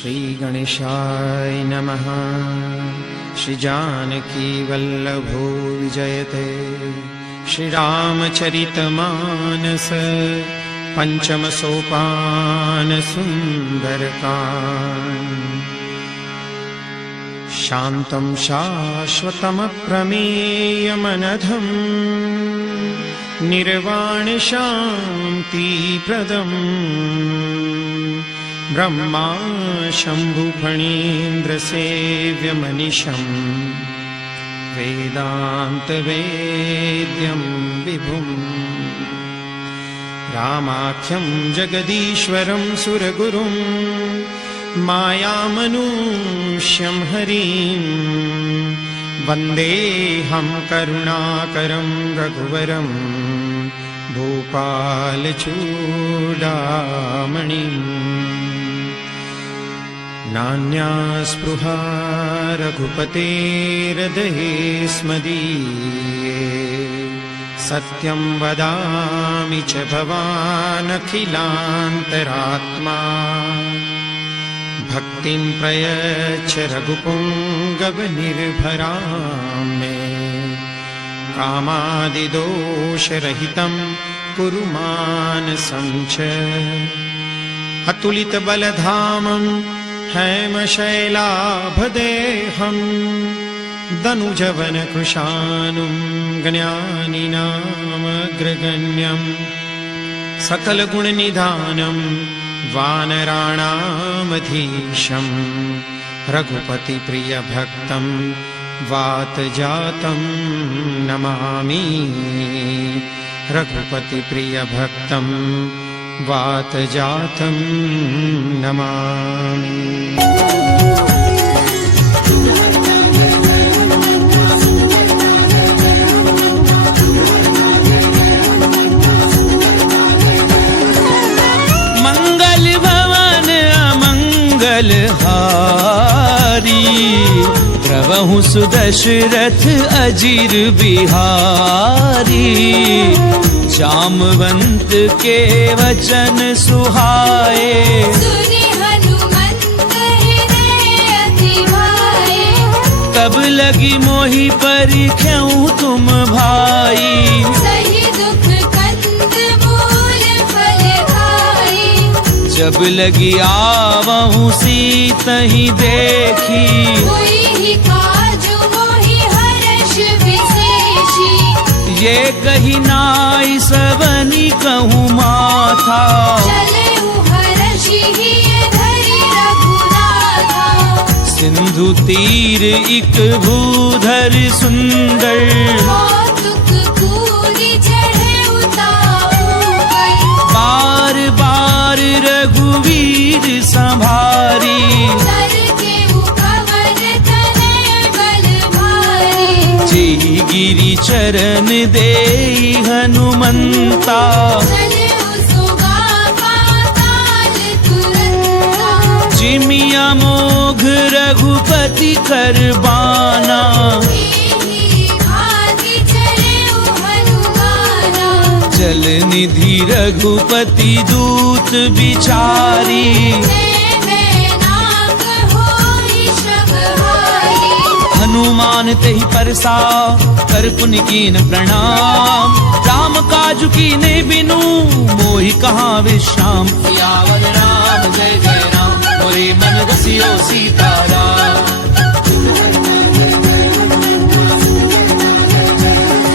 श्री गणेशाय नमः। श्री जानकी वल्लभो विजयते। श्री रामचरितमानस पंचम सोपान सुंदरकांड। शान्तं शाश्वतमप्रमेयमनघम् निर्वाण शान्तिप्रदम् ब्रह्मा शम्भु फणीन्द्र सेव्यमनिशम् वेदान्तवेद्यं विभुम् रामाख्यं जगदीश्वरं सुरगुरुं मायामनुष्यं हरिं वन्देऽहं करुणाकरं रघुवरं भूपालचूडामणिम्। नान्या स्पृहा रघुपतेर्हृदये स्मदीये। सत्यं वदामि च भवान् अखिलान्तरात्मा। भक्तिं प्रयच्छ रघुपुङ्गवनिर्भरां मे। कामादिदोषरहितं कुरु मानसं च। अतुलितबलधामं हेमशैलाभदेहम् दनुजवनकृशानुं ज्ञानिनामग्रगण्यं। सकलगुणनिधानं वानराणामधीशं। रघुपतिप्रियभक्तं वातजातं नमामि। रघुपतिप्रियभक्तं वातजातं नमामि। हारी द्रवहु सुदशरथ अजीर बिहारी। जामवंत के वचन सुहाए। सुनि हनुमंत हृदय अति भाए। तब लगी मोहि परिख्यऊ तुम भाई। सही दुख कंद मूल फल खाई। जब लगी आवहु सीतहि देखी। कोई ही काजु मोहि हर्ष विशेषी। ये कही नाई सबनी कहूँ माथा। चलेहु हर्षि हिय धरि रघुनाथा। सिंधु तीर इक भूधर सुंदर। कौतुक पूरी चढ़े उताऊ गई। बार बार रघुवीर संभारी। तर के उपवर तनय बल भारी। जी गिरि चरण देई हनुमंता। चलेहु सुगा पाताल तुरंता। जिमिया मोघ रघुपति करबाना। एहि भांति चलेहु हनुमाना। जल निधि रघुपति दूत बिचारी। नाक होई शबहारी। हनुमान तेहि परसा कर पुनि कीन प्रणाम। राम काज कीने बिनु मोहि कहाँ विश्राम। सियावर राम जय जय राम मोरे मन रसियो सीताराम।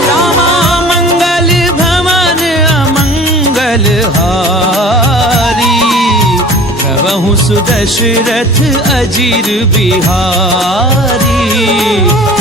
रामा मंगल भवन अमंगल हारी। प्रभु सुदशरथ अजीर बिहारी।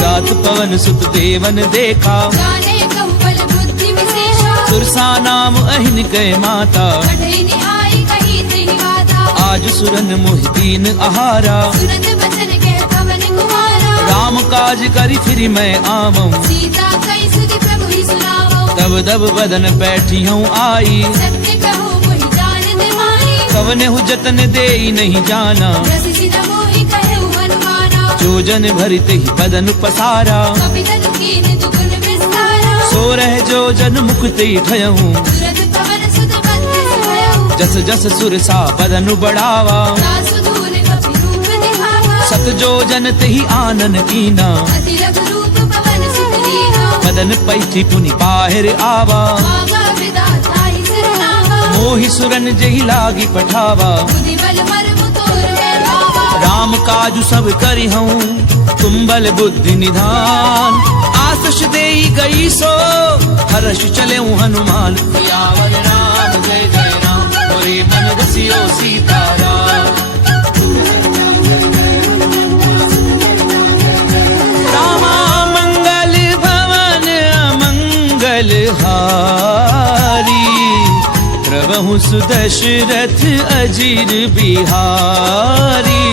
रात पवन सुत देवन देखा। जाने कहु बल बुद्धि विशेषा। सुरसा नाम अहिन कै माता। बढ़ई निहाई कही तिहि गाथा। आज सुरन मोहि दीन आहारा। सुनत बचन कह पवन कुमारा। राम काज करि फिरि मैं आवऊं। सीता कई सुधि प्रभु ही सुनावो। तब दब बदन बैठी हूँ आई। सत्य कहो मोहि जानत माही। कवने जतन देई नहीं जाना। रस सिन मोहि कहु हनुमाना। जो जन भरित ही बदन पसारा। कपितनु कीन दुगुन विस्तारा। सो रह जो जन मुक्ति भयहूँ। तुरत पवन सुत बंधि भयउ। जस जस सुरसा बदनु बढ़ावा। दासु दूल कपि सत जो जन तेहि आनन कीना, अति लघु रूप पवन सुत लीना। बदन पैठी पुनि बाहिर आवा, आगा विधाता ही सिरनावा। मोहि सुरन जेहि लागी पठावा। बुद्धि बल मर्म तोर में भावा। राम काजु सब करि हूँ, तुम बल बुद्धि निधान। आशीष देई गई सो, हर्ष चले हनुमान। सियावर राम जय जय राम, मोरे मन रसियो सीताराम। रामा मंगल भवन अमंगल हारी, प्रभु सुदशरथ अजीर बिहारी।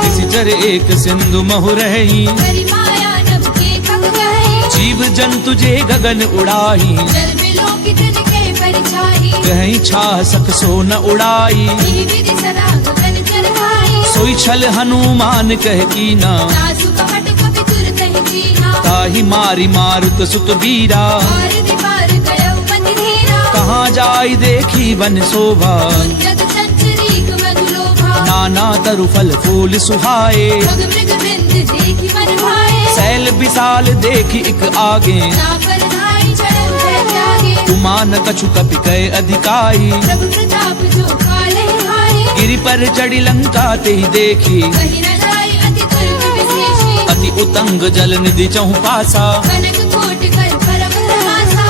किसी जर एक सिंधु महु रही, करी माया नभ के कब गए। जीव जंतु जे गगन उड़ाही। जल बिलोकित निके परिछाई। कहीं छाह सक सो न उड़ाई। यही विधि सदा गगन चरवाई। सोई छल हनुमान कह कीना, तासु कपट कपि तुरत ही जीना। ताहि मारी मारुत सुत बीरा। पार दीपार गयो पति धीरा। कहाँ जाई देखी वन शोभा, जग चंचरीक मधु लोभा। नाना तरु फल फूल सुहाए। मृग मृग बिंद देखी मन भाए। सैल विशाल देखी इक आगे, नापर धाई चढ़ल है त्यागे। उमान कछु कपि कय अधिकाई। प्रभु प्रताप जो काले हारे। गिरि पर चढ़ी लंका ते देखी, कहीं न जाई अति दुर्ग विशेषी। अति उतंग जल निधि चहु पासा। कनक कोटि कर परम तमासा।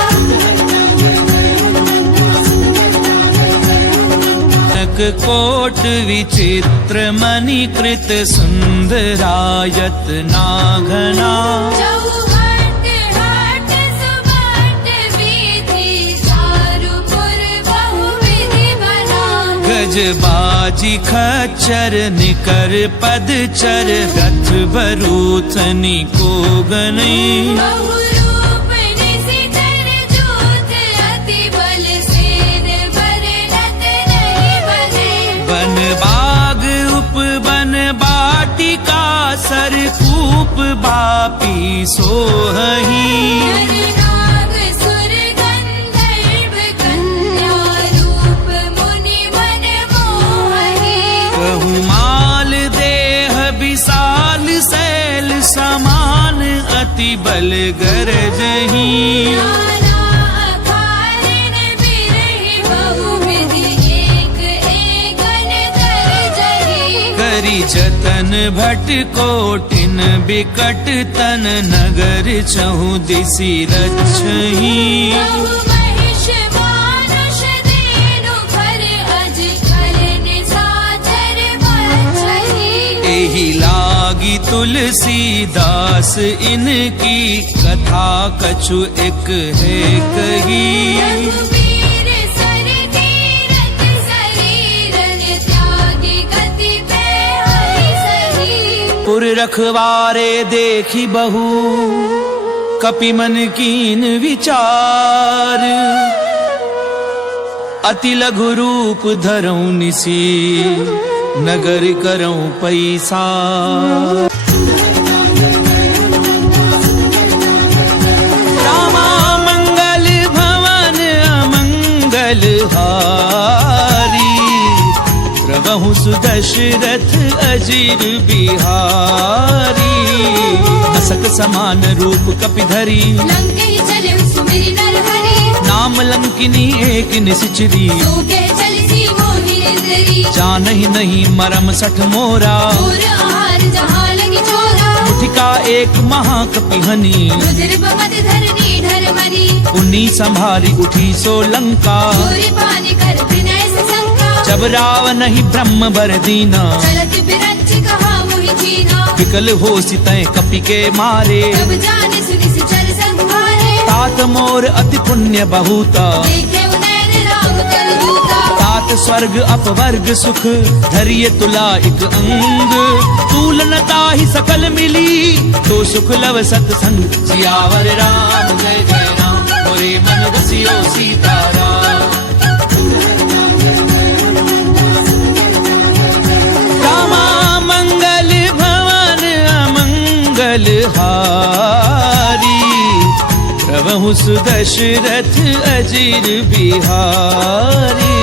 कनक कोट विचित्र मणिकृत सुंदरायत नाघना। चौहट हट सुबट विधि, चारुपुर बहुविधि बना। गजबाजी खच्चर निकर पदचर, रथ बरूथनी को गनई। बहुरूप निशिचर जूथ, अति बल सेन बरनत नहीं बने। बन बाग उपवन बाटिका, सरकूप बापी सोहही। नर नाग सुर गंधर्व, कन्या रूप मुनि मन मोहि। बहुमाल देह विशाल, शैल समान अति बल गरजही। नाना अकारण बिरहि, बहुविधि एक एगन गरजहि। करी जतन भट कोटिन बिकट तन, नगर चहु दिसि रक्षही। बहु महिष मानुष देनु, कर अज कल निशाचर बचहि। एहि लागी तुलसीदास, इनकी कथा कछु एक है कही। रघुवीर सर तीरथ शरीरन, त्यागी गति पे हरि सही। पुर रखवारे देखी बहु, कपि मन कीन विचार। अति लघु रूप धरऊं निसी, नगर करऊं पैसा। रामा मंगल भवन अमंगल हारी, प्रभु सुदशरथ अजीर बिहारी। असक समान रूप कपि धरी, लंके चले सुमिरि नर हरि। नाम लंकिनी एक निसिचरी। सूखे चलसी मोहि निंदरी। जानहि नहीं मरम सठ मोरा, और आहार जहाँ लगी चोरा। मुठिका एक महाकपिहनी, रुधिर बमत धरनी ढरमनी। पुनी संभारी उठी सो लंका। चोरी पानी कर विनय से शंका। जब रावण ही ब्रह्म बर दीना, चलत बिरंच कहा मोहि चीना। विकल हो सितय कपि के मारे। तब जाने सुनि सिचर संभारे। तात मोर अति पुण्य बहुता, देखे उनैन राम कर दूता। तात स्वर्ग अपवर्ग सुख, धरिय तुला इक अंग। तूलनता ही सकल मिली, तो सुख लव सत्संग। सियावर राम जय जय राम, मोरे मन रसियो सीताराम। रामा मंगल भवन अमंगल हारी, प्रभु सुदशरथ अजीर बिहारी।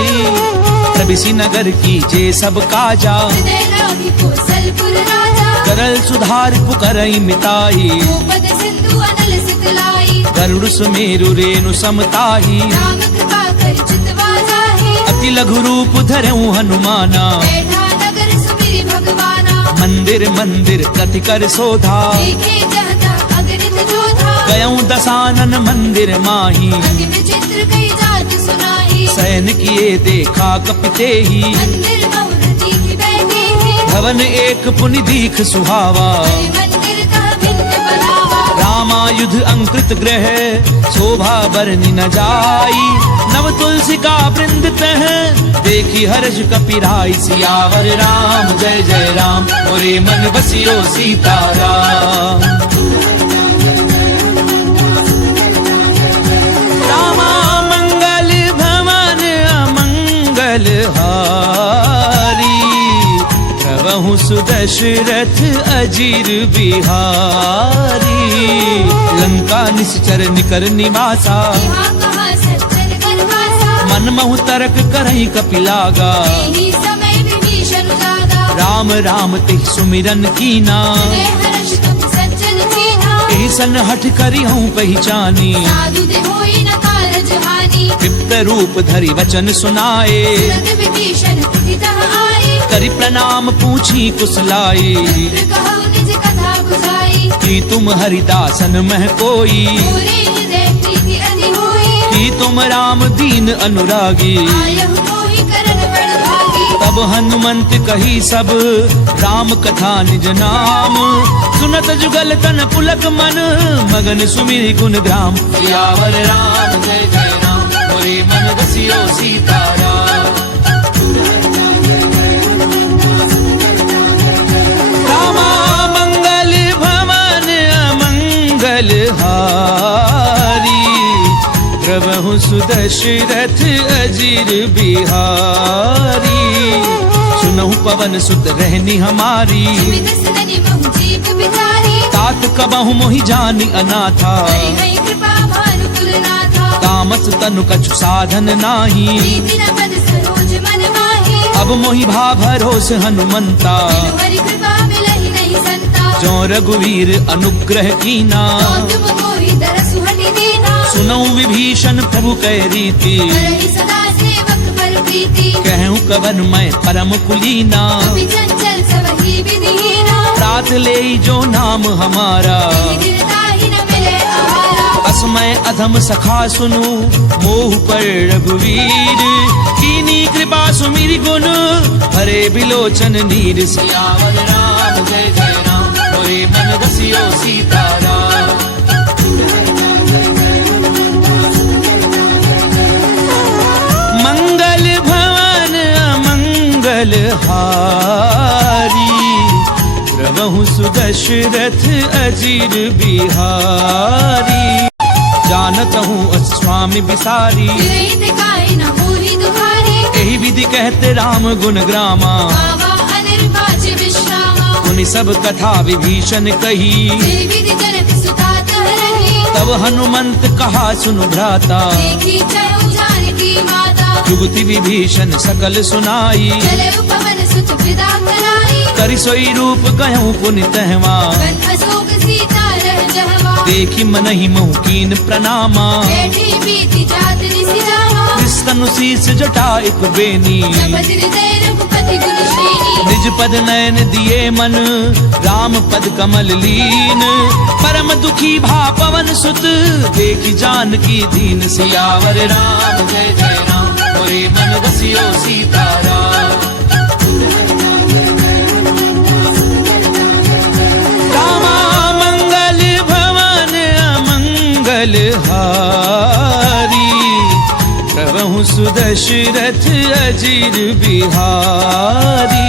प्रभिसि नगर की जे सब काजा, हृदय राखी कौशलपुर राजा। सरल सुधार पुकरई मिताई गोपद सिंधु अनल सितलाई गरुड़ सुमेरु रेणु समताही राम कृपा कर चितवा जाहे अति लघु रूप धरऊं हनुमाना बैठा नगर सुमिरि भगवाना मंदिर मंदिर कति कर सोधा देखे जहता अगणित जोधा गयऊं दसानन मंदिर माही अति विचित्र कई जात सुनाई सैन किए देखा कपिते ही मंदिर बहुरती की बैठी है भवन एक पुनि दीख सुहावा हरि मंदिर का भिन्न बनावा रामायुध अंकृत ग्रह शोभा बरनि न जाई नव तुलसी का वृंद तह देखी हर्ष कपिराई सियावर राम जय जय राम मोरे मन बसियो सीताराम रामा मंगल भवन अमंगल हारी प्रभु सुदशरथ अजीर बिहारी लंका निश्चर निकर निवासा यहाँ कहाँ सज्जन करवासा मन महु तरक करई कपिलागा यही समय विभीषण जागा राम राम तिह सुमिरन कीना सुने हर्ष तुम सज्जन कीना ऐसन हठ करी हूँ पहचानी साधु दे होई न कारज हानि तृप्त रूप धरि वचन सुनाए सुरत विभीषण कुटितः आए करि प्रणाम पूछी कुशलाई मंत्र कहु निज कथा बुझाई कि तुम हरिदासन मह कोई पूरे हृदय प्रीति अति होई कि तुम राम दीन अनुरागी आयहु मोहि करन बड़ भागी तब हनुमंत कही सब राम कथा निज नाम सुनत जुगल तन पुलक मन मगन सुमिरि गुण ग्राम सियावर राम जय जय राम मोरे मन बसियो सीताराम रामा मंगल भवन अमंगल हारी प्रभु सुदशरथ अजीर बिहारी सुनहु पवन सुत रहनी हमारी सुमित सदनि महु जीव बिचारी तात कबहु मोहि जानी अनाथा हरि हरि कृपा भानु कुलनाथा तामस तनु कछु साधन नाही प्रीति न पद सरोज मन माही अब मोहि भा भरोस हनुमंता बिनु हरि कृपा मिलहि नहीं संता जो रघुवीर अनुग्रह कीना तो तुम मोहि दरसु हटि दीना सुनऊ विभीषण प्रभु कै रीति करहि सदा सेवक पर प्रीति कहूँ कवन मैं परम कुलीना कपि चंचल सबहि विधिहीना प्रात ले जो नाम हमारा दीर्घताहि न मिले आहारा असमय अधम सखा सुनु मोह पर रघुवीर कीनी कृपा सुमिरि गुण हरे बिलोचन नीर सियावर राम जय जय राम मोरे मन बसियो सीताराम मंगल भवन अमंगल हारी प्रभु सुदशरथ अजीर बिहारी जानत हूँ स्वामी बिसारी विरहित काहि न होहि दुहारी यही विधि कहते राम गुण ग्रामा बाबा अनिर्वाच विश्रामा मुनि सब कथा विभीषण कही जे विधि करत सुता तह रही तब हनुमंत कहा सुनु भ्राता देखी चहु जानकी माता जुगति विभीषण सकल सुनाई चले पवन सुत विदा कराई करि सोई रूप गयऊं पुनि तहवा बन अशोक सीता रह जहवा देखी मनहि महु कीन प्रणामा बैठी बीती जात निसि जावा विस्तनु शीस जटा एक बेनी जपत हृदय रघुपति गुण श्रेणी निज पद नयन दिए मन राम पद कमल लीन परम दुखी भा पवन सुत देखी जानकी दीन सियावर राम जय जय राम मोरे मन बसियो सीताराम रामा मंगल भवन अमंगल हारी प्रभु सुदशरथ अजीर बिहारी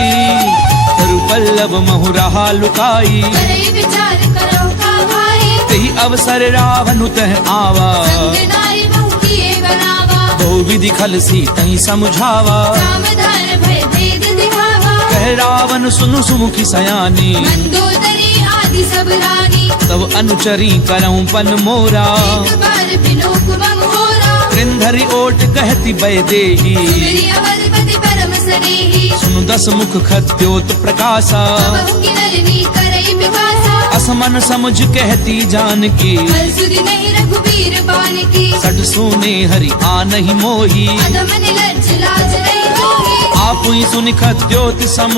तरु पल्लव महु रहा लुकाई करई विचार करो का भाई तेहि अवसर रावण तह आवा संग नारी बहु किए बनावा बहु विधि खल सी तही समझावा सावधान भय भेद दिखावा कह रावण सुनु सुमुखी सयानी मंदोदरी आदि सब रानी तब अनुचरी करऊं पन मोरा एक बार बिलोक मंगोरा कृंधरि ओट कहती बै देही मेरी अवधपति परम स्नेही सुनु दस मुख खद्योत प्रकाशा बहु की नलिनी करई पिपासा असमन समझ कहती जानकी फल सुधि नहीं रघुबीर बान की सट सुने हरि आ नहीं मोही अधम निलज्ज लाज नहीं होगी आप ही सुन खद्योत सम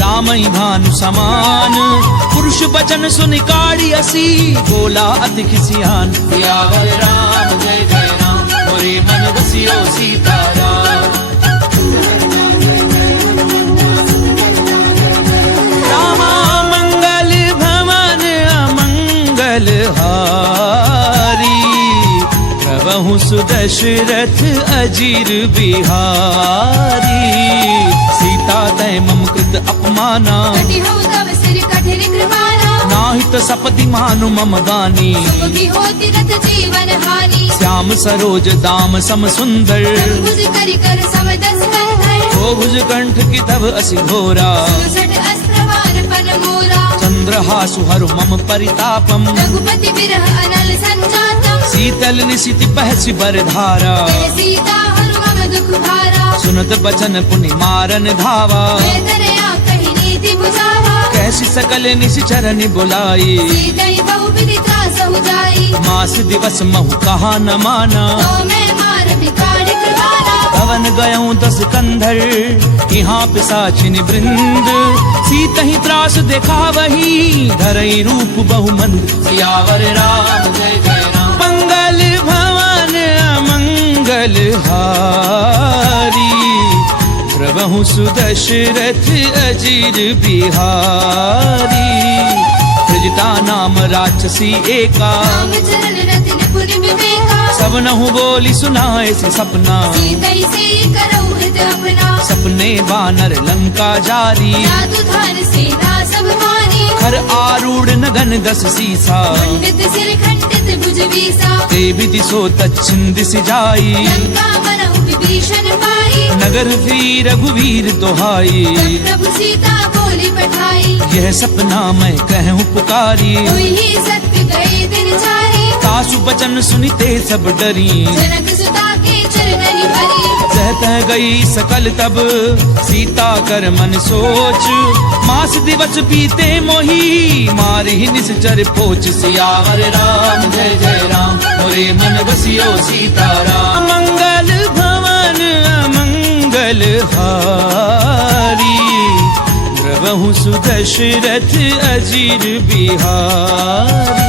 राम ही भानु समान पुरुष बचन सुन काड़ी असी बोला अति खिसियान सियावर राम जय जय राम मोरे मन बसियो सीताराम रामा मंगल भवन अमंगल हारी प्रभु सुदशरथ अजीर बिहारी सीता तय मम कृत अपमाना कटि हूँ तव सिर कठिन कृपाना नाहित सपति मानु मम गानी भी होती रत जीवन हानि श्याम सरोज दाम सम सुंदर भुज करि कर समदस कंधर ओ भुज कंठ की तब असि घोरा सुसट अस्त्रवान पन मोरा चंद्रहासु हरु मम परितापम रघुपति बिरह अनल संजातम शीतल निशिति बहसि बरधारा जय सीता हरु मम दुख भारा सुनत बचन पुनि मारन धावा वेदनया कहि नीति बुझावा कैसी सकल निशिचरनि बुलाई सीतई बहु विधि त्रासहु जाई मास दिवस महु कहा न माना तो मैं मार बिगाड़ कृपाना भवन गयऊं 10 कंधर यहाँ पिशाचिन वृंद सीत ही त्रास देखा वही धरई रूप बहुमन सियावर राम जय जय राम मंगल भवन अमंगल हारी प्रभु सुदशरथ अजीर बिहारी त्रिजटा नाम राक्षसी एका राम चरण रतिन पुनि विवेका सब नहु बोली सुनाए से सपना सीतई से करऊ हित अपना सपने बानर लंका जारी जादू धान सेना सब मानी खर आरूढ़ नगन 10 सीसा पंडित सिर खंडित भुज बीसा ते विधि सो तच्छिन दिस जाई लंका मनहु विभीषण पाई नगर वीर रघुवीर दोहाई तब प्रभु सीता बोली पठाई यह सपना मैं कहूँ पुकारी हुई ही सत्य गए दिन चारी सासु बचन सुनिते सब डरी जनक सुता के चरणनि भरी सहतः गई सकल तब सीता कर मन सोच मास दिवस बीते मोही मारे ही निश्चर पोच सियावर राम जय जय राम मोरे मन बसियो सीताराम मंगल भवन अमंगल हारी प्रभु सुदशरथ अजीर बिहारी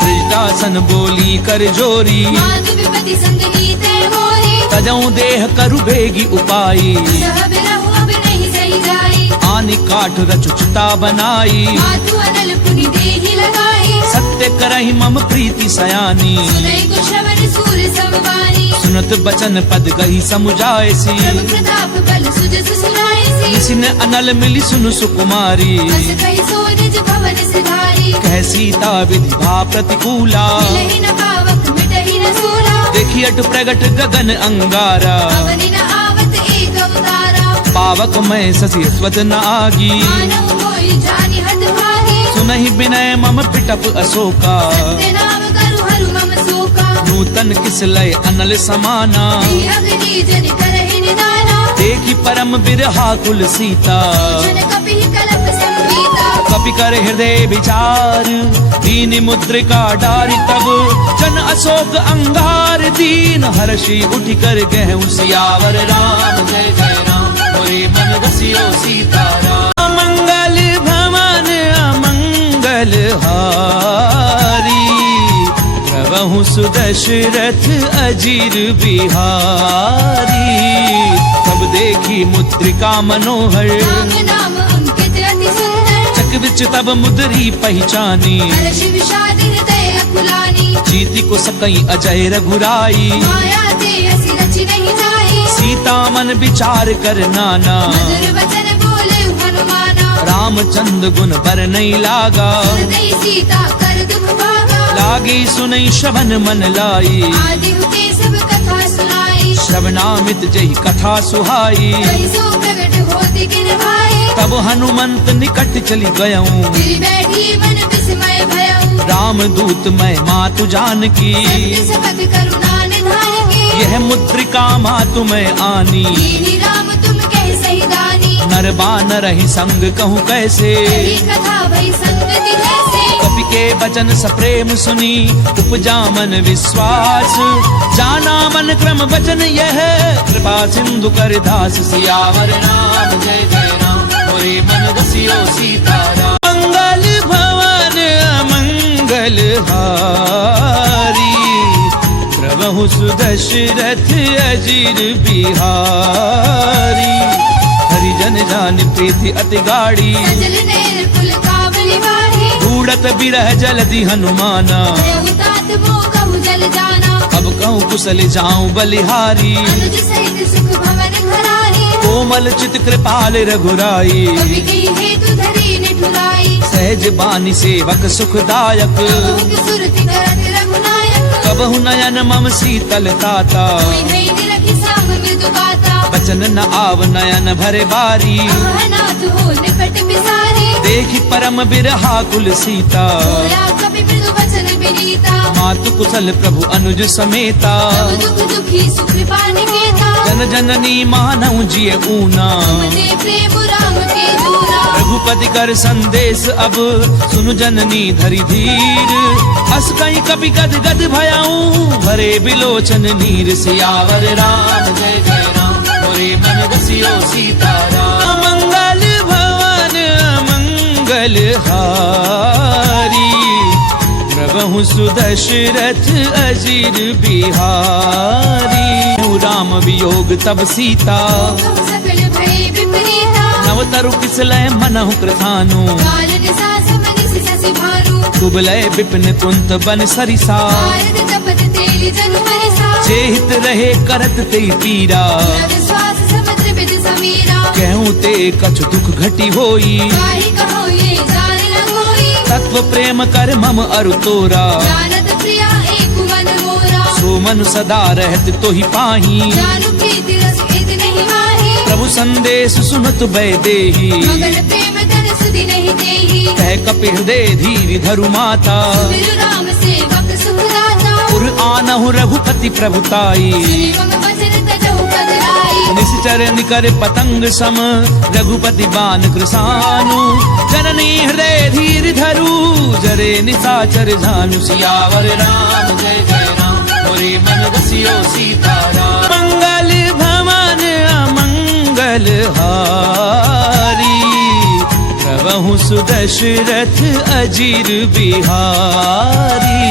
त्रिजटासन बोली कर जोरी मातु विपति संग नीते मोरी तजऊ देह करु बेगी उपाई सह बिरहु अब नहीं सही जाई आनि काठ रचुचता बनाई मातु अनल पुनि देहि लगाई सत्य करहि मम प्रीति सयानी सुनई कुशवर सूर समवानी सुनत बचन पद गही समुझाए सी प्रभु प्रताप बल सुजस सुनाई सी निसिन अनल मिली सुनु सुकुमारी बस कहि सो निज भवन सिधारी कह सीता विधि भा प्रतिकूला मिलहि न पावक मिटहि न सूरा देखी अट प्रगट गगन अंगारा अवनि न आवत एक अवतारा पावक मैं ससी स्वत न आगी मानव मोहि जानि हत भागी सुनहि विनय मम पिटप अशोका सत्य नाम करु हरु मम शोका नूतन किस लय अनल समाना नहीं अग्नि जन करहि निदाना देखी परम बिरहा कुल सीता जन कपि कलप संगीता कपि कर हृदय विचार दीन मुद्रिका डारी तब जन अशोक अंगार दीन हर्षि उठ कर गहु सियावर राम जय जय राम मोरे मन बसियो सीताराम मंगल भवन अमंगल हारी प्रभु सुदशरथ अजीर बिहारी तब देखी मुद्रिका मनोहर राम नाम अंकित अति सुंदर चक विच तब मुद्री पहचानी हर्ष विषाद हृदय अकुलानी जीति को सकई अजय रघुराई माया ते असि रचि नहीं जाई सीता मन विचार कर नाना मधुर वचन बोले हनुमाना रामचंद्र गुण बर नहीं लागा हृदय सीता कर दुख भागा लागी सुनई श्रवण मन लाई आदि हुते सब कथा सुनाई श्रवणामित जही कथा सुहाई कहि सो प्रगट होति किन भाई तब हनुमंत निकट चली गयऊं गिर बैठी मन विस्मय भयऊ राम दूत मैं मातु जानकी सत्य सपथ करुणा निधान की यह मुद्रिका मातु मैं आनी दीनी राम तुम कह सही दानी नर बानर ही संग कहूँ कैसे। कही कथा भई संगति जैसे। कपि के वचन सप्रेम सुनी उपजा मन विश्वास। जाना मन क्रम वचन यह कृपा सिंधु कर दास। सियावर राम जय जय राम मोरे मन बसियो सीताराम। मंगल भवन अमंगल हारी प्रभु सुदशरथ अजीर बिहारी। हरिजन जान प्रीति अति गाड़ी सजल नेर कुल कावली वाही। ढूढ़त बिरह जलधि हनुमाना। तात मोह कहु जल जाना। अब कहूँ कुशल जाऊं बलिहारी। अनुज सहित सुख भवन घरारी। कोमल चित कृपाल रघुराई। कवि कही हेतु धरी निठुराई। सहज बानी सेवक सुखदायक। कबहु सुरति करत रघुनायक। कबहु नयन मम शीतल ताता। कोई नहीं निरखि साम मृदु गाता। बचन न आव नयन भरे बारी। नाथ हो निपट बिसारी। देखि परम बिरहा कुल सीता। बोला कपि मृदु वचन विनीता। मातु कुशल प्रभु अनुज समेता। सब दुख दुखी सुख कृपा निकेता। जन जननी मानव जिय ऊना। तुमने प्रेम राम के दूरा। रघुपति कर संदेश अब सुनु जननी धरि धीर। अस कहीं कपि गद गद भयाऊं भरे बिलोचन नीर। सियावर राम जय जय राम मोरे मन बसियो सीताराम। मंगल भवन मंगल हारी प्रभु सुदशरथ अजीर बिहारी। राम वियोग तब सीता सकल भय विपरीता। नव तरु किसलय मनहु कृतानु। काल निसा समनिस ससि भानु। कुबलय विपिन कुंत बन सरिसा। भारत तपत तेली जनु हरिसा। चेहित रहे करत ते पीरा। विश्वास समुद्र बिद समीरा। कहूँ ते कछु दुख घटी होई। काहि कहो ये जान न कोई। तत्व प्रेम कर मम अरु तोरा। जानत प्रिया एक मन मोरा। सो मन सदा रहत तोहि पाही। जानु प्रीति रस इद नहीं माही। प्रभु संदेश सुनत बैदेही। मगन प्रेम धन सुधि नहीं देही। कह कपि हृदय धीर धरु माता। बिरु राम सेवक सुखदाता। पुर आनहु रघुपति प्रभुताई। सुनि मम वचन तजहु पदराई। निश्चर निकर पतंग सम रघुपति बान कृसानु। जननी हृदय धीर धरु जरे निशाचर झानु। सियावर राम जय जय राम मोरे मन बसियो सीताराम। मंगल भवन अमंगल हारी प्रभु सुदशरथ अजीर बिहारी।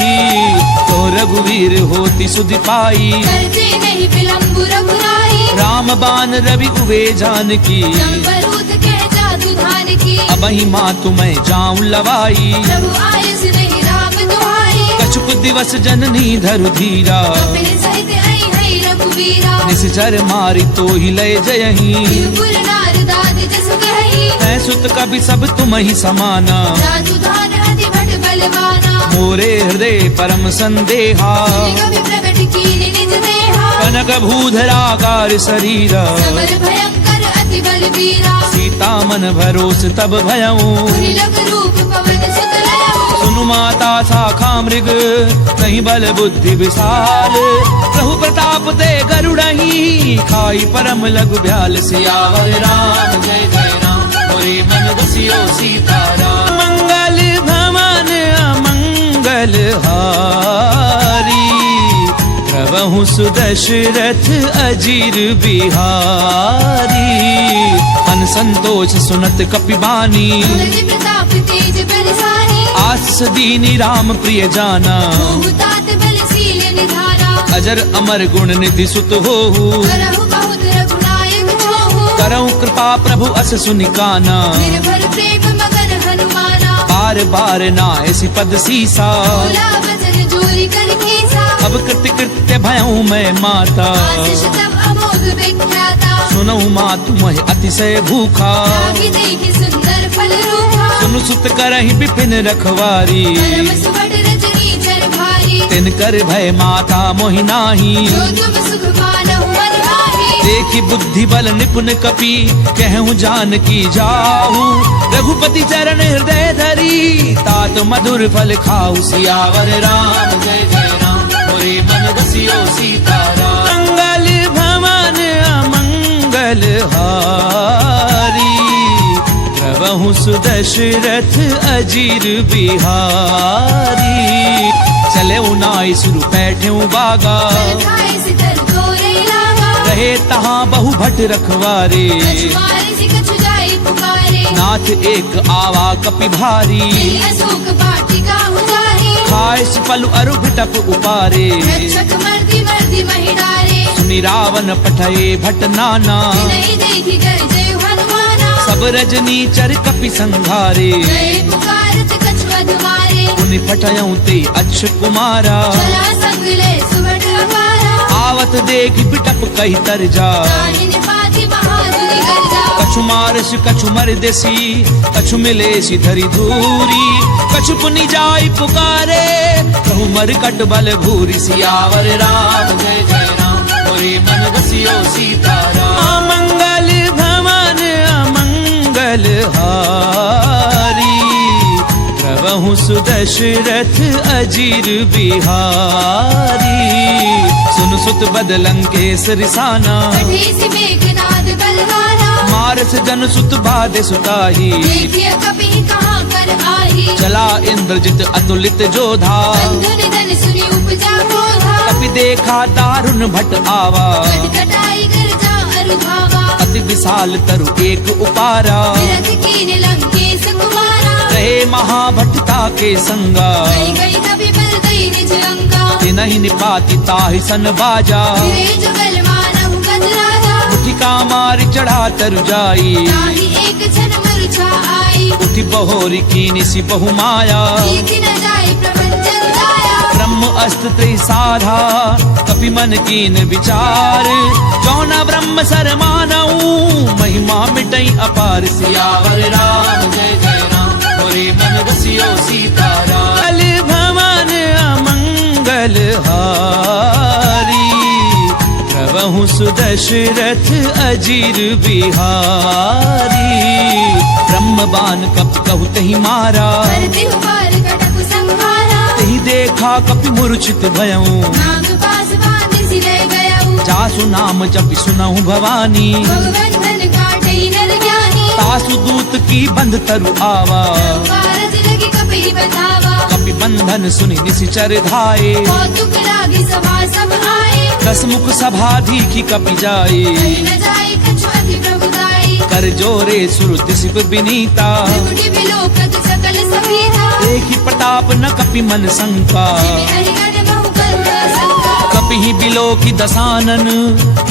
तो रघुवीर होती सुधि पाई। करते नहीं विलंब रघुराई। राम बान रवि उबे जानकी। जम्बरूत कह जादू धान की। अबहि मातु मैं जाऊं लवाई। प्रभु आयुष नहीं राम दुहाई। कछुक दिवस जननी धरु धीरा। कपिल सहित आई है रघुवीरा। निश्चर मारी तो ही लय जयही। त्रिपुर नार दाद जस कही। है सुत कभी सब तुम ही समाना। जादू धान अति भट बलवाना। मोरे हृदय परम संदेहा। कवि प्रकट कीनि निज देहा। कनक भूधराकार शरीरा। समर भयंकर अति बलवीरा। सीता मन भरोस तब भयऊं। लग रूप पवन सुत लयऊ। सुनु माता शाखा मृग नहीं बल बुद्धि विशाल। प्रभु प्रताप ते गरुड़ही खाई परम लघु ब्याल। सियावर राम जय जय राम मोरे मन बसियो सीताराम। मंगल भवन अमंगल हारी प्रभु सुदशरथ अजीर बिहारी। मन संतोष सुनत कपिबानी। तुलसी प्रताप तेज बलसानी। आस दीनी राम प्रिय जाना। तात बलशील निधाना। अजर अमर गुण निधि सुत होहु। करहु बहुत रघुनायक छोहु। करऊं कृपा प्रभु अस सुनिकाना। निर्भर प्रेम मगन हनुमाना। बार बार नायसी पद सीसा। बोला वचन जोरी कर खीसा। अब कृत्य कृत्य भयऊं मैं माता। आशीष तब अमोघ विख्याता। सुनऊ मातु मह अतिशय भूखा। लागी देखि सुंदर फल रूपा। सुनु सुत करहि विपिन रखवारी। परम सुबह रजनी चर भारी। तिन कर भय माता मोहि नाही। जो तुम सुख मानहु मन भाही। देखी बुद्धि बल निपुण कपि कहूँ जानकी जाहू। रघुपति चरण हृदय धरी तात मधुर फल खाऊ। सियावर राम जय जय राम मोरे मन बसियो सीताराम। मंगल भवन अमंगल हारी प्रभु सुदशरथ अजीर बिहारी चले उनाई सुरु बैठे बागा खाए सितर तोरे लागा रहे तहाँ बहु भट रखवारे कछुआरे से कछु जाए पुकारे नाथ एक आवा कपि भारी तेरी अशोक वाटिका उजारी खाए पलु अरु भिटप उपारे रक्षक मर्दी मर्दी महिडारे सुनि रावण पठये भट नाना नहीं देखी कर जय हनुमाना सब रजनी चर कपि संघारे जय पुकारत कछुआ दुआरे उनि पठयऊं ते अक्ष कुमारा चला संग ले सुबट अपारा आवत देख बिटप कही तर जा ताहि निपाति बहादुरी गर्जा कछु मारस कछु मर देसी कछु मिले सी धरी धूरी कछु पुनि जाय पुकारे कहु मर कट बल भूरी सियावर राम जय जय राम मोरे मन बसियो सीताराम मंगल भवन अमंगल हारी प्रभु सुदशरथ अजीर बिहारी सुन सुत बदलंकेश रिसाना कठेसी मेघनाद बलवाना मारस जन सुत बाधे सुताही देखिए कभी कहाँ कर आई चला इंद्रजित अतुलित जोधा बंधु निधन सुनी उपजा क्रोधा कपि देखा दारुण भट आवा कटकटाई गर्जा अरुधावा अति विशाल तरु एक उपारा विरथ कीन लंकेश कुमारा रहे महाभटता के संगा गई गई कभी बल गई निज अंगा नहीं निपाति ताहि सन बाजा फिरे जुगल मानहु गजराजा मुठिका मारी चढ़ा तरु जाई ताहि एक क्षण मरुछा आई उठि बहोरी कीनि सि बहु माया जीत न जाए प्रपंचन दाया ब्रह्म अस्त्र त्रि साधा कपि मन कीन विचार जौना ब्रह्म सर मानऊ महिमा मिटई अपार सियावर राम जय जय राम मोरे मन बसियो सीताराम कल भवन अमंगल हारी प्रभु सुदशरथ अजीर बिहारी ब्रह्म बान कपि कहु तहि मारा करते हुबार कटक संहारा तहि देखा कपि मूर्छित भयऊ नाग पास बांध सिले गयाऊ जासु नाम जपि सुनहु भवानी भगवन धन काटे नर ज्ञानी तासु दूत की बंध तरु आवा कारज लगी कपि बतावा कपि बंधन सुनि निशिचर धाये कौतुक लागी सभा सब आए दसमुख सभा दीखी कपि जाए कहीं न जाए कछु अति प्रभुदाई कर जोरे सुर दिसिप बिनीता त्रिकुटी विलोकत सकल सभीता देखी प्रताप न कपि मन शंका जिमि हरिगण बहु करुणा संका कपि ही बिलो की दसानन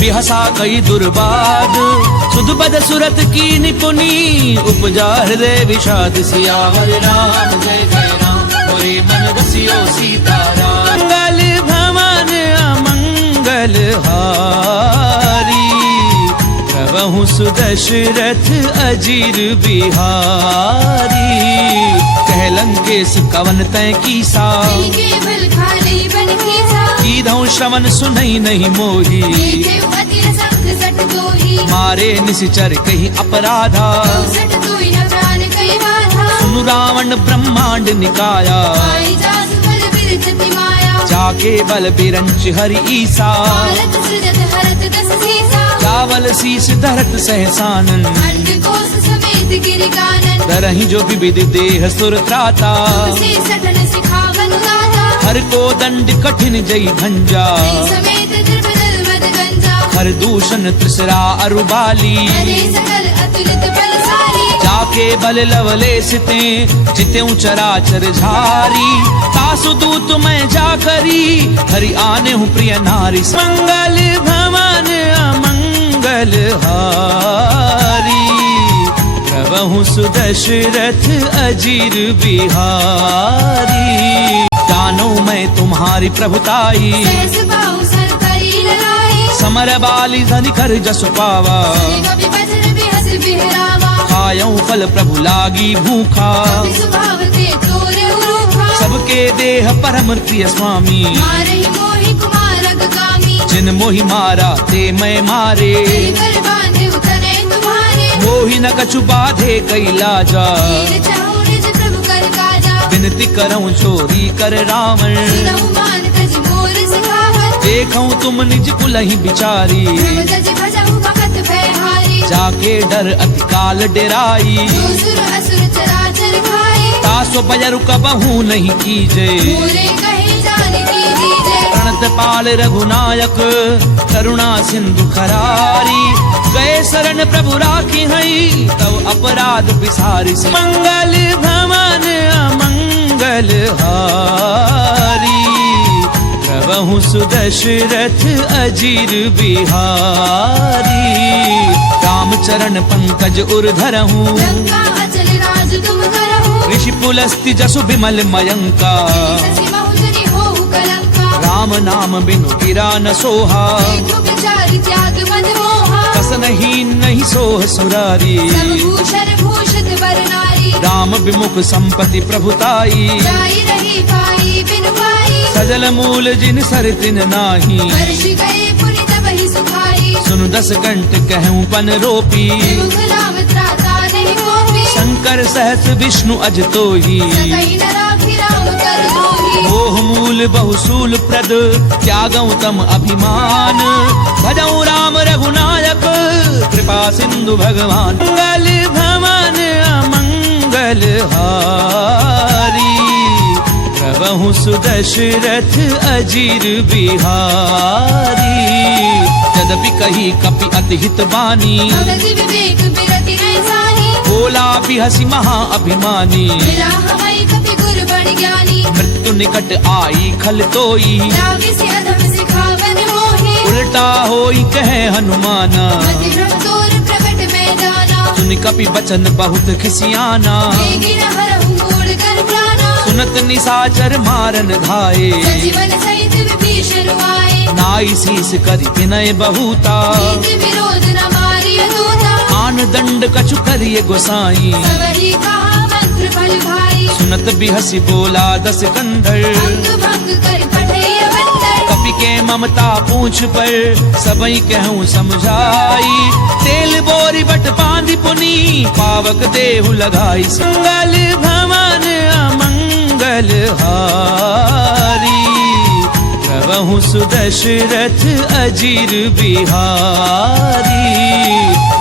बिहसा कई दुर्बाद सुध बद सुरत की निपुनी उपजा हृदय विषाद सियावर राम जय जय राम मोरे मन बसियो सीताराम मंगल भवन अमंगल हारी प्रभु सुदशरथ अजीर बिहारी कह लंकेश कवन तय कीसा नहीं केवल खाली बन कीसा कीधौ श्रवण सुनई नहीं मोही देखे अति संग सट दोही मारे निशिचर कही अपराधा सट दोई न प्राण कई बाधा सुनु रावण ब्रह्मांड निकाया आई जासु बल बिरचति माया जाके बल बिरंच हरि ईसा भारत सृजत हरत दस सीसा चावल शीस धरत सहसानन अंड कोस समेत गिरि कानन दरहि जो विविध देह सुर त्राता से सठन सिखावन गाथा हर को दंड कठिन जई भंजा समेत द्रवदल मद गंजा हर दूषण त्रिसरा अरुबाली हरे सकल अतुलित बलशाली जाके बल लवले सिते जितेऊ चराचर झारी तासु दूत मैं जाकरी हरि आने हूँ प्रिय नारी मंगल भवन अमंगल हारी प्रभु सुदशरथ अजीर बिहारी जानो मैं तुम्हारी प्रभुताई सहस बाहु सर करी ललाई समर बाली धनि कर जसु पावा कभी वज्र बिहस बिहरावा खायऊ फल प्रभु लागी भूखा कभी सुभाव ते तोरे उरूखा सबके देह परम प्रिय स्वामी मारहि मोहि कुमार अगगामी जिन मोहि मारा ते मैं मारे तेरी बल बांधे उतरे तुम्हारे मोहि न कछु बाधे कैलाजा वीर चाहु निज प्रभु कर काजा विनती करऊं चोरी कर रावण सुनहु मान तज मोर सिखावत देखऊं तुम निज कुलहि बिचारी प्रभु तज भजहु भगत भयहारी जाके डर अति काल डेराई जो सुर असुर चराचर खाए तासो बजरु कबहू नहीं कीजे पूरे कहे जान की दीजे प्रणत पाल रघुनायक करुणा सिंधु खरारी गए शरण प्रभु राखी हई तव अपराध बिसारी मंगल भवन अमंगल हारी प्रभु सुदशरथ अजीर बिहारी रामचरण पंकज उर धरहूँ लंका अचल राज तुम करहु ऋषि पुलस्ति जसु विमल मयंका शशि बहुजनी होहु कलंका राम नाम बिनु गिरा न सोहा देखो विचार त्याग मद मोहा कसनहीन नहीं सोह सुरारी सब भूषण भूषित वर नारी राम विमुख संपत्ति प्रभुताई जाई रही पाई बिनु पाई सजल मूल जिन सर तिन नाही वर्ष गए पुनि तबहि सुखाई सुनु दस कंठ कहूँ पन रोपी मुख नाम त्राता नहीं कोपी शंकर सहस विष्णु अज तोही सकहि न राखी राम कर दोही मोह मूल बहुसूल प्रद त्यागऊ तम अभिमान भजऊ राम रघुनायक कृपा सिंधु भगवान मंगल भवन अमंगल हारी प्रभु सुदशरथ अजीर बिहारी यद्यपि कही कपि अति हित बानी भगति विवेक बिरति ऐसाही बोला भी हसी महा अभिमानी मिला हमारी कपि गुर बड़ ज्ञानी मृत्यु निकट आई खल तोई लागे से अधम सिखावन मोहे उल्टा होई कहे हनुमाना मति भ्रम तोर प्रकट में जाना सुन कपि बचन बहुत खिसियाना वेगी न हरहु मूढ़ कर प्राणा सुनत निसाचर मारन धाये सजीवन सहित विभीषण आए नाई शीस करि विनय बहुता नीति विरोध न मारिय दूता आन दंड कछु करिय गोसाई सबरी कहा मंत्र फल भाई सुनत बिहसी बोला दस कंधर अंग भंग कर पठेय बंदर कपि के ममता पूछ पर सबई कहूँ समझाई तेल बोरी बट बांधि पुनी पावक देहु लगाई मंगल भवन अमंगल हारी प्रभु सुदशरथ अजीर बिहारी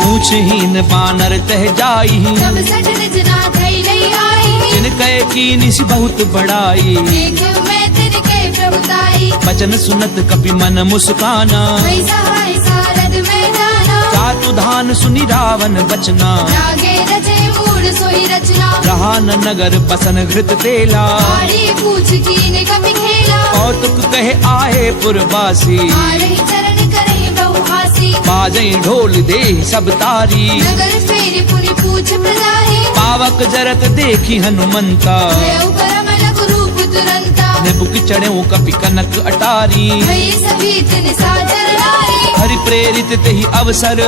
पूछहीन बानर तह जाई सब सठ निज नाथ लई आई जिन कहे की निसी बहुत बड़ाई देख मैं तिनके प्रभुताई बचन सुनत कपि मन मुस्काना भई सहाय सारद में जाना जातु धान सुनि रावण बचना रागे रचे मूढ़ सोई रचना रहा न नगर बसन घृत तेला आड़ी पूछ कीने कपि खेला कौतुक कहे आए पुरवासी आरही चरण करहि बहुहासी बाजई ढोल दे सब तारी नगर फेरि पुनि पूछ प्रजाहि पावक जरत देखी हनुमंता भयउ परम लघु रूप तुरंता निबुक चढ़ऊ कपि कनक अटारी भई सभीत निसाचर नारी हरि प्रेरित तेहि अवसर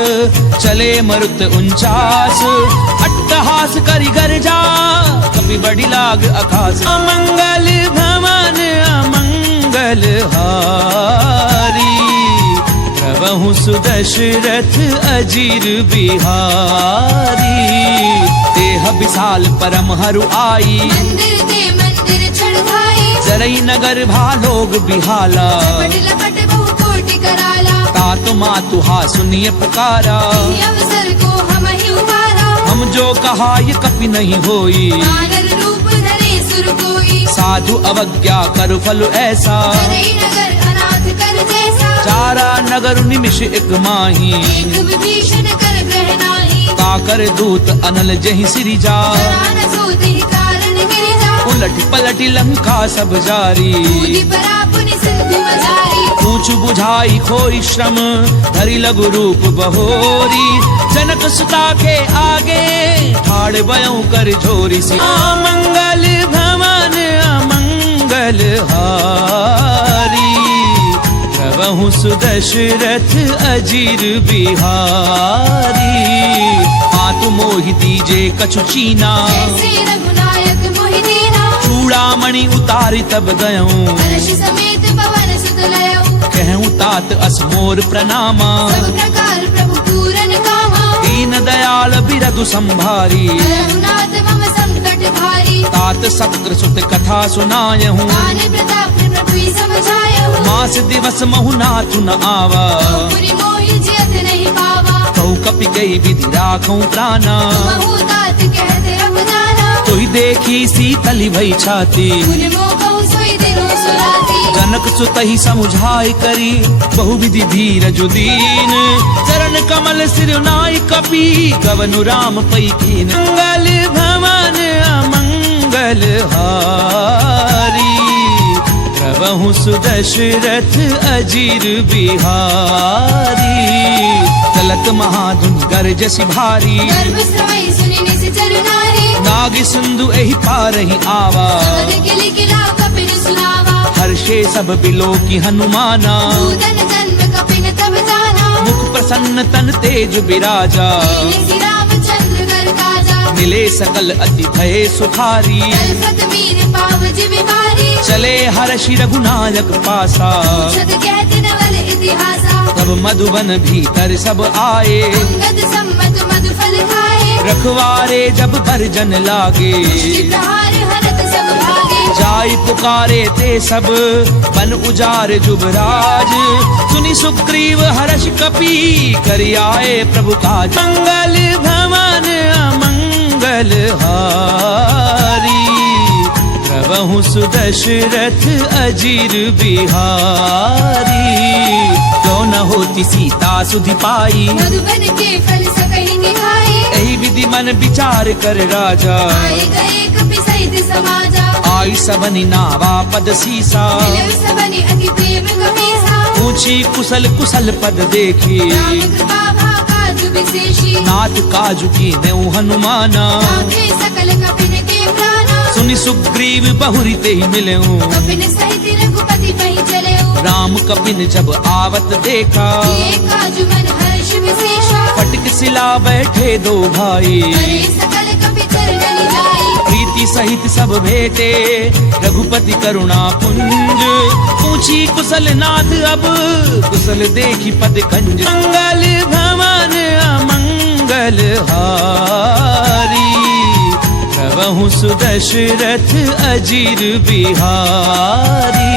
चले मरुत 49 अट्टहास करि गर्जा कपि बड़ी लाग अखास अमंगल भवन अमंगल हारी प्रभु सुदशरथ अजीर बिहारी देह विशाल परम हरु आई मंदिर ते मंदिर चढ़ाई जरई नगर भालोग बिहाला लपट लपट बहु कोटि कराला तातु मातु हा सुनिए पुकारा इहि अवसर को हम ही उबारा हम जो कहा ये कपि नहीं होई वानर रूप धरे सुर कोई साधु अवज्ञा कर फल ऐसा करई नगर अनाथ कर जैसा चारा नगर निमिष एक माही एक विभीषण कर ग्रह नाही काकर दूत अनल जहि सिरिजा करान सोति कारण गिरिजा उलट पलट लंका सब जारी कूदि परा पुनि सिंधु मझारी पूछ बुझाई खोई श्रम धरि लघु रूप बहोरी जनक सुता के आगे ठाड़ बयऊ कर झोरी सी मंगल भवन अमंगल हारी प्रभु सुदशरथ अजीर बिहारी मातु मोहि दीजे कछु चीना ऐसे रघुनायक मोहि दीना चूड़ामणि उतारि तब गयऊं हर्ष समेत पवन सुत लयऊ कहूँ तात असमोर प्रणामा सब प्रकार प्रभु पूरन कामा दीन दयाल बिरधु संभारी रघुनाथ मम संकट भारी तात सत्र सुत कथा सुनायहूँ दान प्रताप प्रभु समझायहु मास दिवस महु नाथु न आवा पुनि मोहि जियत नहीं पावा कहु कपि कई विधि राखूं प्राणा। महु तात कहते अब जाना, तोहि देखी सीतली भई छाती। मुनि मोह सोई दिनो सुराती। जनक सुतहि समुझाई करी बहुविधि धीरज दीन। चरण कमल सिर नाई कपि गवनु राम पै कीन। मंगल भवन अमंगल हारी, प्रभु सुदशरथ अजीर बिहारी। चलत महाधुन गरजसि भारी, गर्भ श्रवई सुनि निश्चर नारी। नाग सिंधु एहि पारहि आवा। समद किलि किला कपिन सुनावा। हर्षे सब बिलो की हनुमाना। भूधन जन्म कपिन तब जाना। मुख प्रसन्न तन तेज बिराजा। लीनि रामचंद्र कर काजा। मिले सकल अति भय सुखारी। तलफत मीर पाव जिमि भारी। चले हर्षि रघुनायक पासा। छद कहते नवल इतिहासा। तब मधुबन भीतर सब आए। अंगद सम्मत मधु फल खाए। रखवारे जब भरजन लागे। मुष्टि प्रहार हरत सब भागे। जाय पुकारे ते सब बन उजार जुबराज। सुनि सुग्रीव हर्ष कपि करि आए प्रभु काज। मंगल भवन अमंगल हारी, प्रभु सुदशरथ अजीर बिहारी। क्यों न होती सीता सुधि पाई, मधुबन के फल सकहि निहाई। एहि विधि मन विचार कर राजा। आए गए कपि सहित समाजा। आई सबनि नावा पद सीसा। मिलव सबनि अति प्रेम गमीसा। पूछी कुशल कुशल पद देखी। राम कृपा भाकाजु विशेषी। नाथ काजु की नेउ हनुमाना। राखे सकल कपिन के प्राणा। सुनि सुग्रीव बहुरी ते मिलेऊ। कपिन सहित रघुपति पहि चलेऊ। राम कपिन जब आवत देखा। किए काजु मन हर्ष विशेषा। फटक सिला बैठे दो भाई। करे सकल कपि चरणनि जाई। प्रीति सहित सब भेटे रघुपति करुणा पुंज। पूछी कुशल नाथ अब कुशल देखी पद कंज। मंगल भवन अमंगल हारी, प्रभु सुदशरथ अजीर बिहारी।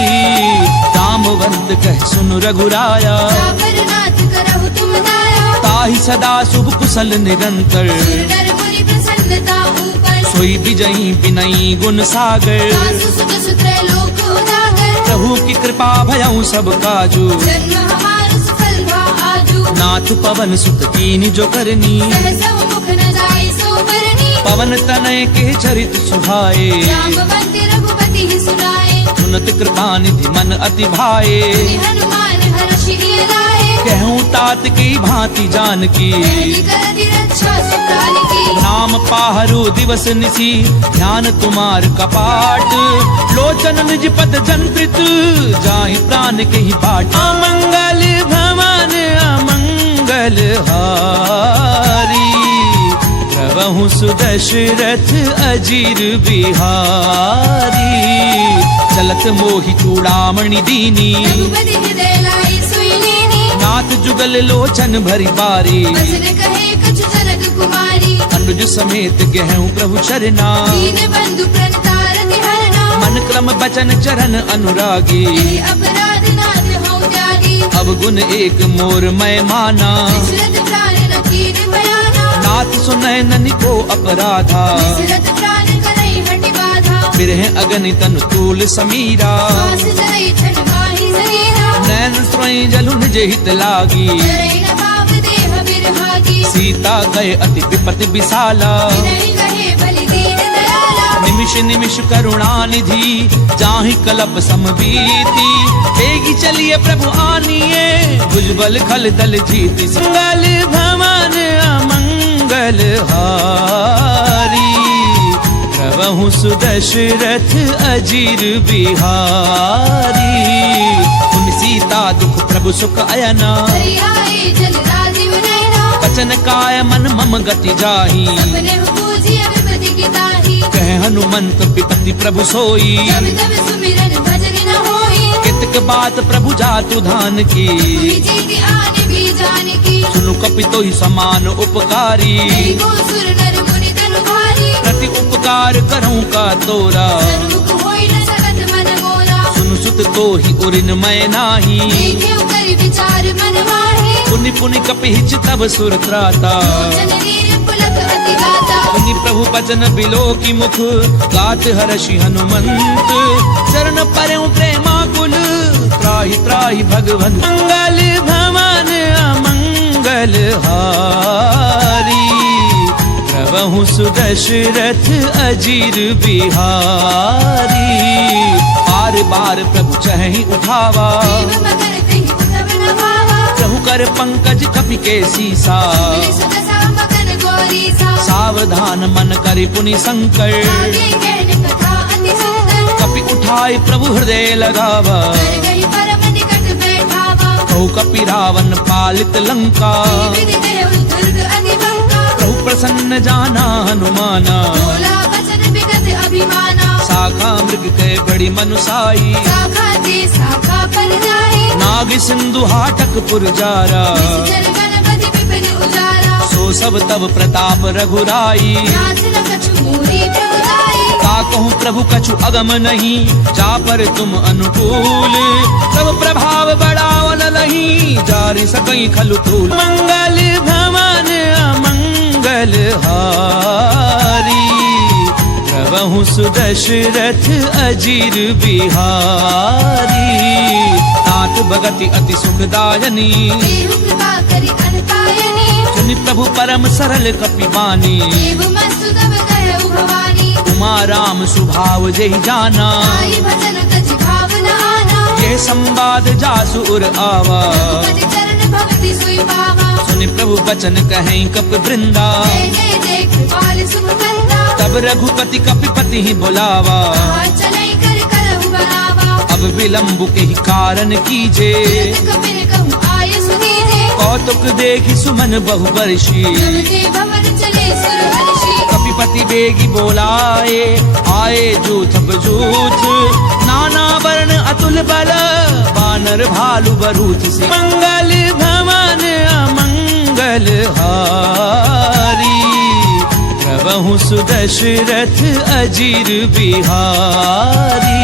रामवंत कह सुन रघुराया। जाबर नाथ करहु तुम दाया। ताहि सदा शुभ कुशल निरंतर। सुर नर मुनि प्रसन्नता ऊपर। सोई विजयी विनयी गुण सागर। सासु सुत सुत्र लोक उजागर। प्रभु की कृपा भयउ सब काजू। जन्म हमार सफल भा आजू। नाथ पवन सुत कीन जो करनी। सहसव मुख न जाय सो बरनी। पवन तनय के चरित सुहाए। रामवंत रघुपति ही सुनाए। सुनत कृपा निधि मन अति भाए। सुनि हनुमान हर्षि लाए। कहूँ तात की भांति जान की। पहली करति रक्षा सुप्राण की। नाम पाहरु दिवस निसी ध्यान तुम्हार कपाट। लोचन निज पद जंत्रित जाहि प्राण के ही बाट। अमंगल भवन अमंगल हारी, प्रभु सुदशरथ अजीर बिहारी। चलत मोहि चूड़ामणि दीनी। रघुपति हृदय लाई सोई लीनी। नाथ जुगल लोचन भरी बारी। वचन कहे कछु जनक कुमारी। अनुज समेत गहूँ प्रभु चरना। दीन बंधु प्रणतारति हरना। मन क्रम बचन चरण अनुरागी। यही अपराध नाथ हौ त्यागी। अब गुण एक मोर मैं माना। दशरथ प्राण रखीर बयाना। नाथ सुनय ननि को अपराधा। दशरथ प्राण करई हटि बाधा। बिरह अगनि तनु तूल समीरा। श्वास जरई छन माहि शरीरा। नैन स्वयं जलु निज हित लागी। जरई न भाव देह बिरहागी। सीता गए अति विपति विशाला। विनय कहे बलि दीन दयाला। निमिष निमिष करुणा निधि जाहि कलप समबीति। बेगी चलिए प्रभु आनिए भुजबल खल दल जीति। मंगल भवन अमंगल हारी, प्रभु सुदशरथ अजीर बिहारी। उन सीता दुख प्रभु सुख अयना। हरि आए जल राजीव नयना। वचन काय मन मम गति जाहि। सपने पूजिय विपति की ताहि। कह हनुमंत विपति प्रभु सोई। जब तब सुमिरन भजन न होई। कितक बात प्रभु जातु धान की। तुहि जीति आने भी जान की। सुनु कपितो ही समान उपकारी। नहीं को सुर नर मुनि तनु भारी। प्रति उपकार करऊं का तोरा। सन्मुख होई न सकत मन मोरा। सुन सुत तो ही उरिन मैं नाही। देखे कर विचार मन माही। पुनि पुनि कपिहिच तब सुर त्राता लोचन नीर पुलक अति गाता पुनि प्रभु बचन बिलो की मुख गात हर्षि हनुमंत चरण परउ प्रेमाकुल त्राहि त्राहि भगवंत मंगल भवन अमंगल हारी प्रभु सुदशरथ अजीर बिहारी बार बार प्रभु चहि उठावा देव मगन तेहि उठब न भावा प्रभु कर पंकज कपि के सीसा मिलि सुत सा मगन गोरी सा सावधान मन करि पुनि संकर आगे कहन कथा अति सुंदर कपि उठाई प्रभु हृदय लगावा कर गई परम निकट बैठावा कहु कपि रावण पालित लंका विधि देव दुर्ग अति बंका प्रभु प्रसन्न जाना हनुमाना बोला बचन विगत अभिमाना शाखा मृग के बड़ी मनुसाई शाखा ते शाखा पर जाए नाग सिंधु हाटक पुरजारा निश्चर गणपति विपिन उजारा सो सब तब प्रताप रघुराई नाथ न कछु मूरी प्रभुताई का कहूँ प्रभु कछु अगम नहीं जा पर तुम अनुकूल तब प्रभाव बढ़ावन लही जारि सकई खलु तूल मंगल भवन अमंगल हारी प्रभु सुदशरथ अजीर बिहारी तात भगति अति सुखदायनी देव कृपा करि अनपायनी सुनि प्रभु परम सरल कपिबानी देव मस्तु तब कहु भवानी उमा राम सुभाव जहि जाना आई भजन तज भावना आना ये संवाद जासु उर आवा रघुपति चरण भगति सोई पावा सुनि प्रभु बचन कहें कप वृंदा जय जय जय कृपाल सुख कंदा तब रघुपति कपिपति ही बुलावा चलै कर करहु बनावा अब विलंब के ही कारण कीजे तीर्थ कपिल कहु आय सुदीजे कौतुक देखि सुमन बहु वर्षी जब ते भवन चले सुर हर्षि कपिपति बेगी बोलाए आए जूथ बजूथ नाना वर्ण अतुल बल बानर भालु बरूथ से मंगल भवन अमंगल हारी प्रभु सुदशरथ अजीर बिहारी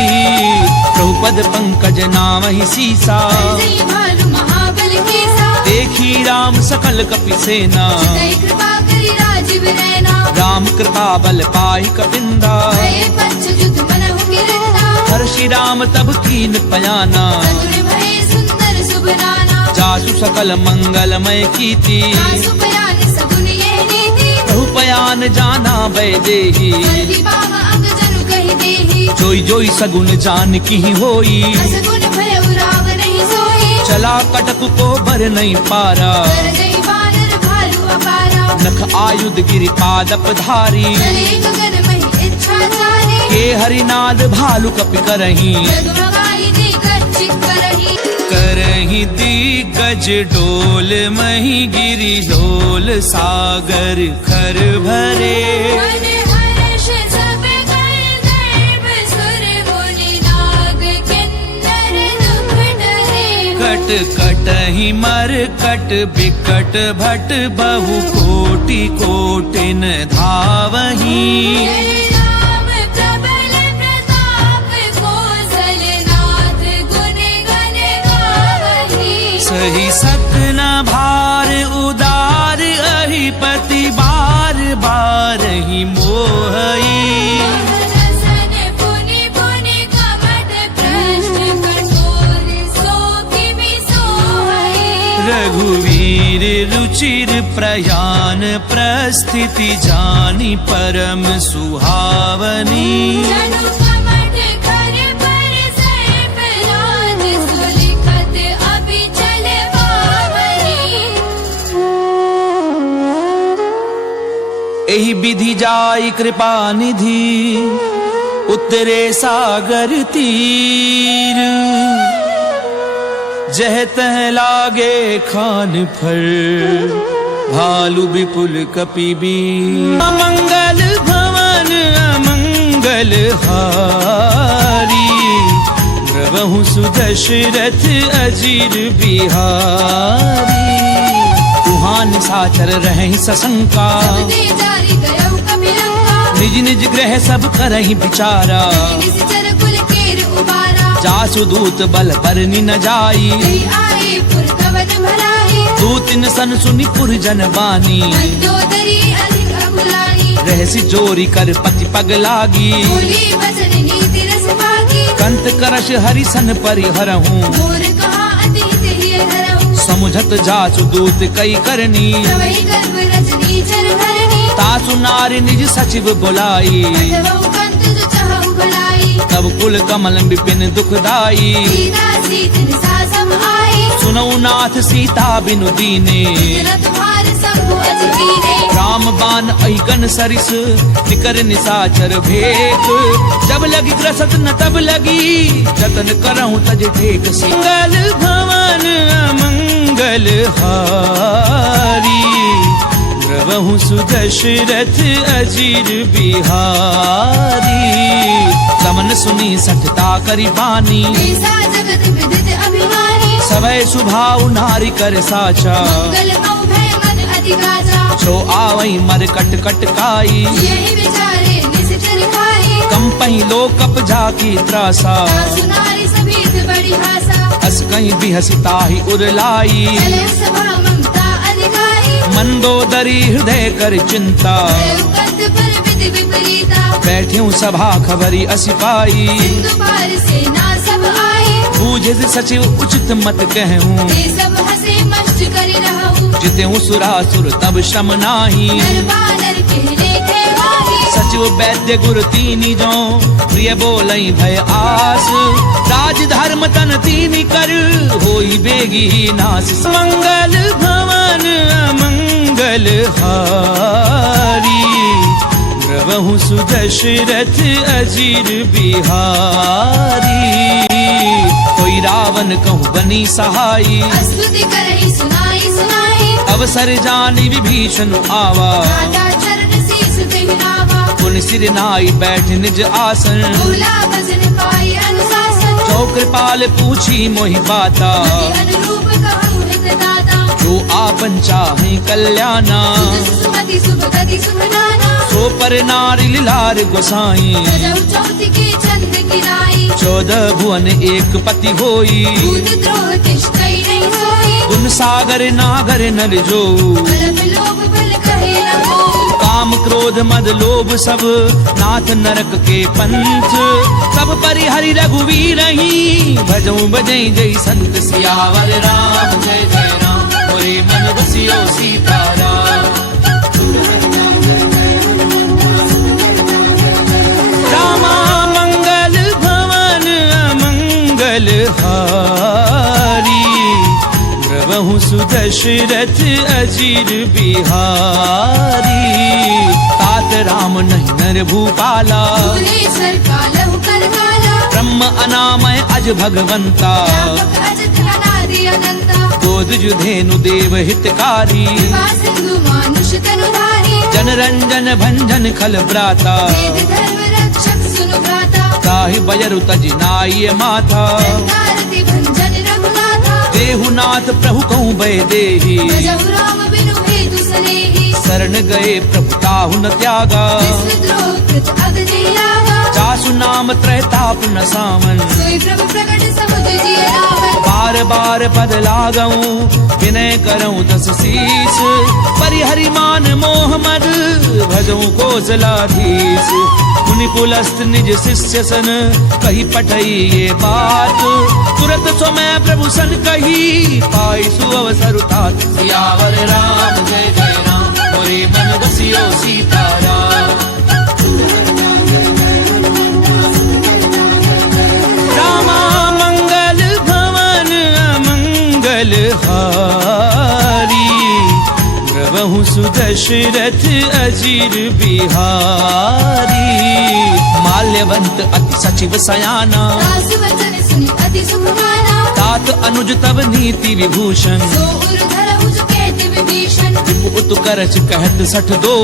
प्रभुपद पंकज नामहि सीसा जय भालु महाबल केसा देखी राम सकल कपि सेना जय कृपा करि राजीव नैना राम कृपा बल पाई कपिंदा भय पंच युद्ध मनहु गिरंदा हर्षि राम तब कीन पयाना चतुर भय सुंदर सुबनाना जासु सकल मंगलमय कीर्ति आसु बयान सगुन ये नीति प्रभु पयान जाना वैदेही जल्दी बाम अंग जनु कहि देहि जोई जोई सगुन जान की होई असगुन भय उराव नहीं सोई चला कटक को भर नहीं पारा कर गई वानर भालु अपारा नख आयुध गिरि पादप धारी चले गगन महि इच्छा चारी के हरिनाद भालु कपि करही जगमगाई दी गच्छि करहि करही दिग्गज डोल मही गिरि डोल सागर खर भरे मन हर्ष सब कर गर्भ सुर मुनि नाग किन्नर दुख डरे कट कटहि मर कट बिकट भट बहु कोटि कोटिन धावही जय राम प्रबल प्रताप कौशलनाथ गुण गण गावहि सही सकना भार उदार अहिपति बार बार ही मोहई रसन पुनि पुनि कपट प्रश्न कठोर सोखि बिसोहि रघुवीर रुचिर प्रयान प्रस्थिति जानी परम सुहावनी जनु कपट कर पर सर्प राज सुलिखत अभिचल पावनि एहि विधि जाई कृपा निधि उतरे सागर तीर जह तह लागे खान फर भालु विपुल कपिबीर अमंगल भवन अमंगल हारी प्रभु सुदशरथ अजीर बिहारी तुहां निशाचर रहि सशंका ते जारी गयो कपिलंका निज निज ग्रह सब करहि विचारा निश्चर कुल केर उबारा जासु दूत बल बरनि न जाई जय आए पुर कवन भलाई दूतिन सन सुनी पुरजन बानी मंदोदरी अधिक अकुलानी रहसी जोरी कर पति पग लागी बोली वचन नीति रस भागी कंत करश हरिसन परिहरहूँ मोर कहा अतीत ही धरहूँ समुझत जासु दूत कई करनी तवई गर्भ रजनी चर भरनी तासु नारी निज सचिव बुलाई अथवा कंत जो चाहु भलाई तब कुल कमल विपिन दुखदाई सीता सीत निसा सम आई सुनऊ नाथ सीता बिनु दीने तेरा तुम्हार शंभु अजकीरे राम बान अहिगन सरिस निकर निसाचर भेक जब लगी ग्रसत न तब लगी जतन करहूँ तज टेक सिंगल भवन अमंगल हारी द्रवहु सुदशरथ अजीर बिहारी समन सुनी सठता करी बानी ऐसा जगत विदित अभिमानी सवै सुभाव नारी कर साचा मंगल मऊ भय मन अधिकाजा छो आवई मर कट कट काई यही विचारे निश्चर खाई कंपही लो कप झाकी त्रासा सुनारी सभीत बड़ी भाषा हस कहीं भी हसिता ही उरलाई चले सभा ममता अधिकारी मंदोदरी हृदय कर चिंता कंत पर विधि विपरीता बैठ्यूं सभा खबरी असिपाई सिंधु पार से ना सब आई बूझे सचिव उचित मत कहूँ ते सब हसे मस्त करी रहूं जितेऊ सुरासुर तब श्रम नाही नर बानर के लेखे वाही सचिव वैद्य गुरु तीनी जो प्रिय बोलई भय आस राज धर्म तन तीनी कर होई बेगी नास मंगल भवन अमंगल हारी द्रवहु सुदशरथ अजीर बिहारी कोई रावण कहूँ बनी सहाई स्तुति करही सुनाई सुनाई अवसर जानी विभीषण आवा राजा चरण शीस बिहनावा पुन सिर नाई बैठ निज आसन भूला भजन पाई अनुशासन जो कृपाल पूछी मोहि बाता मति अनुरूप कहूँ हित दाता जो आपन चाहे कल्याणा सुमति शुभ गति शुभ नाना सो पर नारी लार गोसाई रजौ चौथ की चंद किराई 14 भुवन एक पति होई दूध द्रोह तिष्ठई नहीं सोई गुण सागर नागर नर जो बलम लोभ बल कहे न कोई काम क्रोध मद लोभ सब नाथ नरक के पंथ सब परिहरि रघुवीर ही भजऊ बजई जय संत सियावर राम जय जय राम मोरे मन बसियो सीताराम रामा मंगल भवन अमंगल हारी द्रवहु सुदशरथ अजीर बिहारी तात राम नहीं नर भूपाला भुवनेश्वर कालहु कर काला ब्रह्म अनामय अज भगवंता व्यापक अजत अनादि अनंता गोद जुधेनु देव हितकारी कृपा सिंधु मानुष तनुधारी जन रंजन भंजन खल भ्राता वेद धर्म रक्षक सुनु भ्राता ताहि बजरु तज नाय माथा संकारति भंजन रघुनाथा देहुनाथ प्रभु कहूँ भय देहि भजहु राम बिनु हेतु सनेही शरण गए प्रभु ताहु न त्यागा विष्णु द्रोह कृत अगति लागा जासु नाम त्रैताप न सामन सोई प्रभु प्रकट समुद्र जिय रावण बार बार पद लागऊं विनय करऊं दस शीस परिहरि मान मोह मद भजऊं कोसलाधीश मुनि पुलस्त निज शिष्य सन कही पठई ये बात तुरत समय प्रभु सन कही पाई सुअवसर तात सियावर राम जय जय राम मोरे मन बसियो सीताराम रामा मंगल भवन अमंगल हारी द्रवहु सुदशरथ अजीर बिहारी माल्यवंत अति सचिव सयाना दास वचन सुनि अति सुख माना तात अनुज तब नीति विभूषण सो उर धरहु जो कहते विभीषण विपु उत करच कहत सठ दो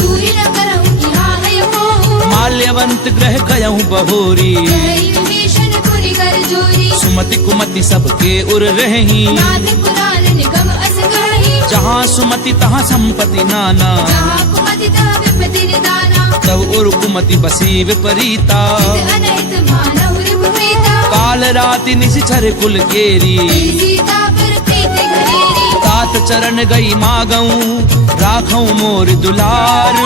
दूरी न करहु यहाँ है मोह माल्यवंत ग्रह गयहु बहोरी कहई विभीषण पुरि कर जोरी सुमति कुमति सबके उर रही नाथ पुराण निगम अस कही जहाँ सुमति तहाँ संपत्ति नाना जहाँ कुमति तहाँ विपति निदाना तब उर कुमति बसी विपरीता हित अनहित मानहु रिपुप्रीता काल राति निशिचर कुल केरी तेरी सीता पर प्रीति घरेरी तात तात चरण गई मागऊं, राखऊं मोर दुलार।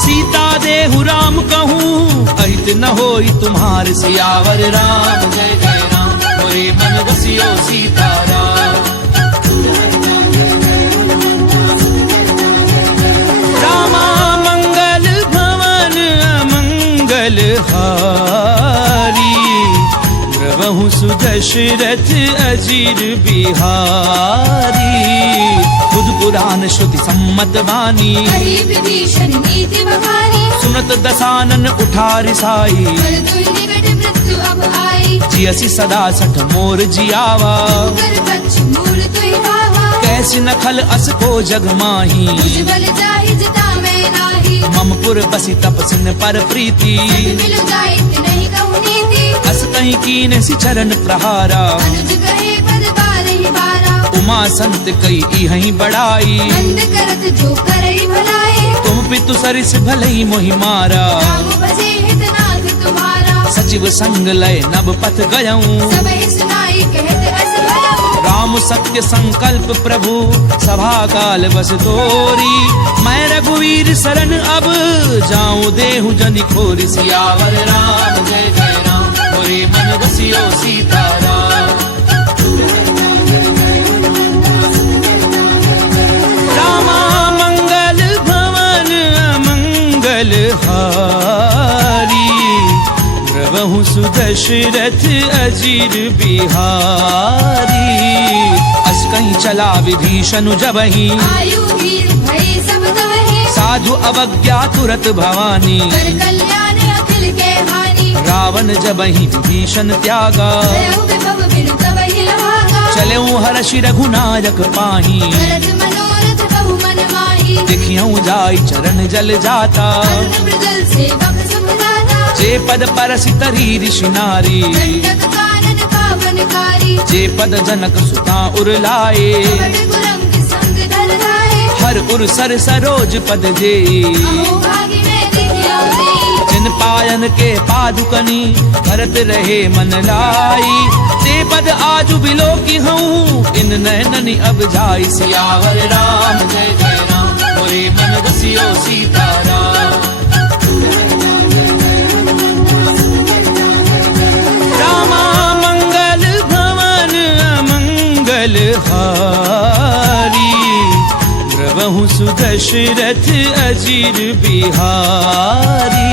सीता देहु राम कहूँ, अहित न होई तुम्हार। सियावर राम जय जय राम, मोरे मन बसियो सीताराम। रामा मंगल भवन अमंगल हारी, द्रवहु सुदशरथ अजीर बिहारी। बुध पुराण श्रुति सम्मत वाणी, कही विभीषण नीति बहारी। सुनत दसानन उठार साई, पर दुई निकट मृत्यु अब आई। जियसि सदा सठ मोर जियावा, कर बच्छ मूल तुई भावा। कैसी नखल अस को जग माही। तुझ बल जाहि जिता मैं नाही। ममपुर बसी तपसिन पर प्रीति, मिलु जाइत नहीं कहूँ नीति। अस कहीं कीने सि चरण प्रहारा। अनुज कहे पद बारहि बारा। उमा संत कई इहहीं बड़ाई, नंद करत जो करई भलाई। तुम पितु सरिस भलई मोहि मारा। राम भजे हितनाथ तुम्हारा। सचिव संग लय नभ पथ गयऊं, सबहि सुनाई कहत अस भयऊं। राम सत्य संकल्प प्रभु, सभा काल बस तोरी। मैं रघुवीर शरण अब, जाऊं देहु जनि खोरी। सियावर राम जय जय राम, मोरे मन बसियो सीताराम। रामा मंगल भवन अमंगल हारी, द्रवहु सुदशरथ अजीर बिहारी। अस कहीं चला विभीषण जबहि, आयु वीर भय सब तवहि। साधु अवज्ञा तुरत भवानी। कर कल्याण अखिल के हानि। रावण जबहि विभीषण त्यागा, भयउ विभव बिनु तवहि लभागा। चलऊं हर्षि रघुनायक पाही। भरत मनोरथ बहु मन माही। देखियऊं जाई चरण जल जाता, अरुण मृगल सेवक सुख दाता। जे पद परसि तरी ऋषि नारी। दंडक कानन पावनकारी। जे पद जनक सुता उरलाए, बड़ गुरंग संग धर राहे। हर उर सर सरोज पद जे। अहो भागी में दिखियो देई। जिन पायन के पादुकनी, भरत रहे मन लाई। ते पद आजु बिलो की हूँ, इन नैननि अब जाई। सियावर राम जय जय राम, मोरे मन बसियो सीताराम। रामा मंगल भवन अमंगल हारी, द्रवहु सुदशरथ अजीर बिहारी।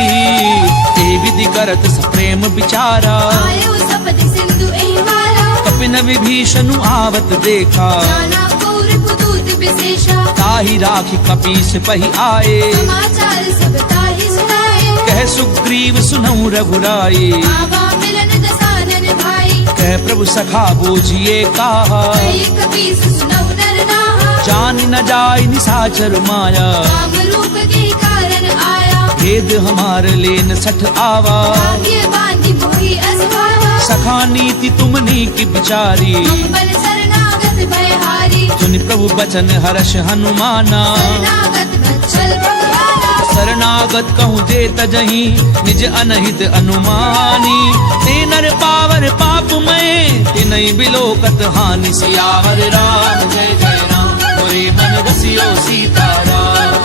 ए विधि करत सप्रेम विचारा, आयो सपति सिंधु एहि मारा। कपिन विभीषण आवत देखा। नाना कौर कुदूत विशेषा। ताहि राखी कपीस पहि आए, समाचार सब ताहि सुनाए। कह सुग्रीव सुनऊ रघुराई। आवा मिलन दसानन भाई। कह प्रभु सखा बूझिए काहा, कही कपीस सुनऊ नर नाहा। जान न जाय निसाचर माया। राम रूप के कारण आया। भेद हमार लेन सठ आवा। भाग्य बांधि मोहि असभावा। सखा नीति तुमनी की बिचारी। हम बन शरणागत भयहारी। सुनि प्रभु बचन हर्ष हनुमाना। शरणागत बच्चल भगवाना। शरणागत कहूँ जे तजहि, निज अनहित अनुमानी। ते नर पावर पाप में, तिनहि बिलोकत हानि। सियावर राम जय जय राम, मोरे मन बसियो सीताराम।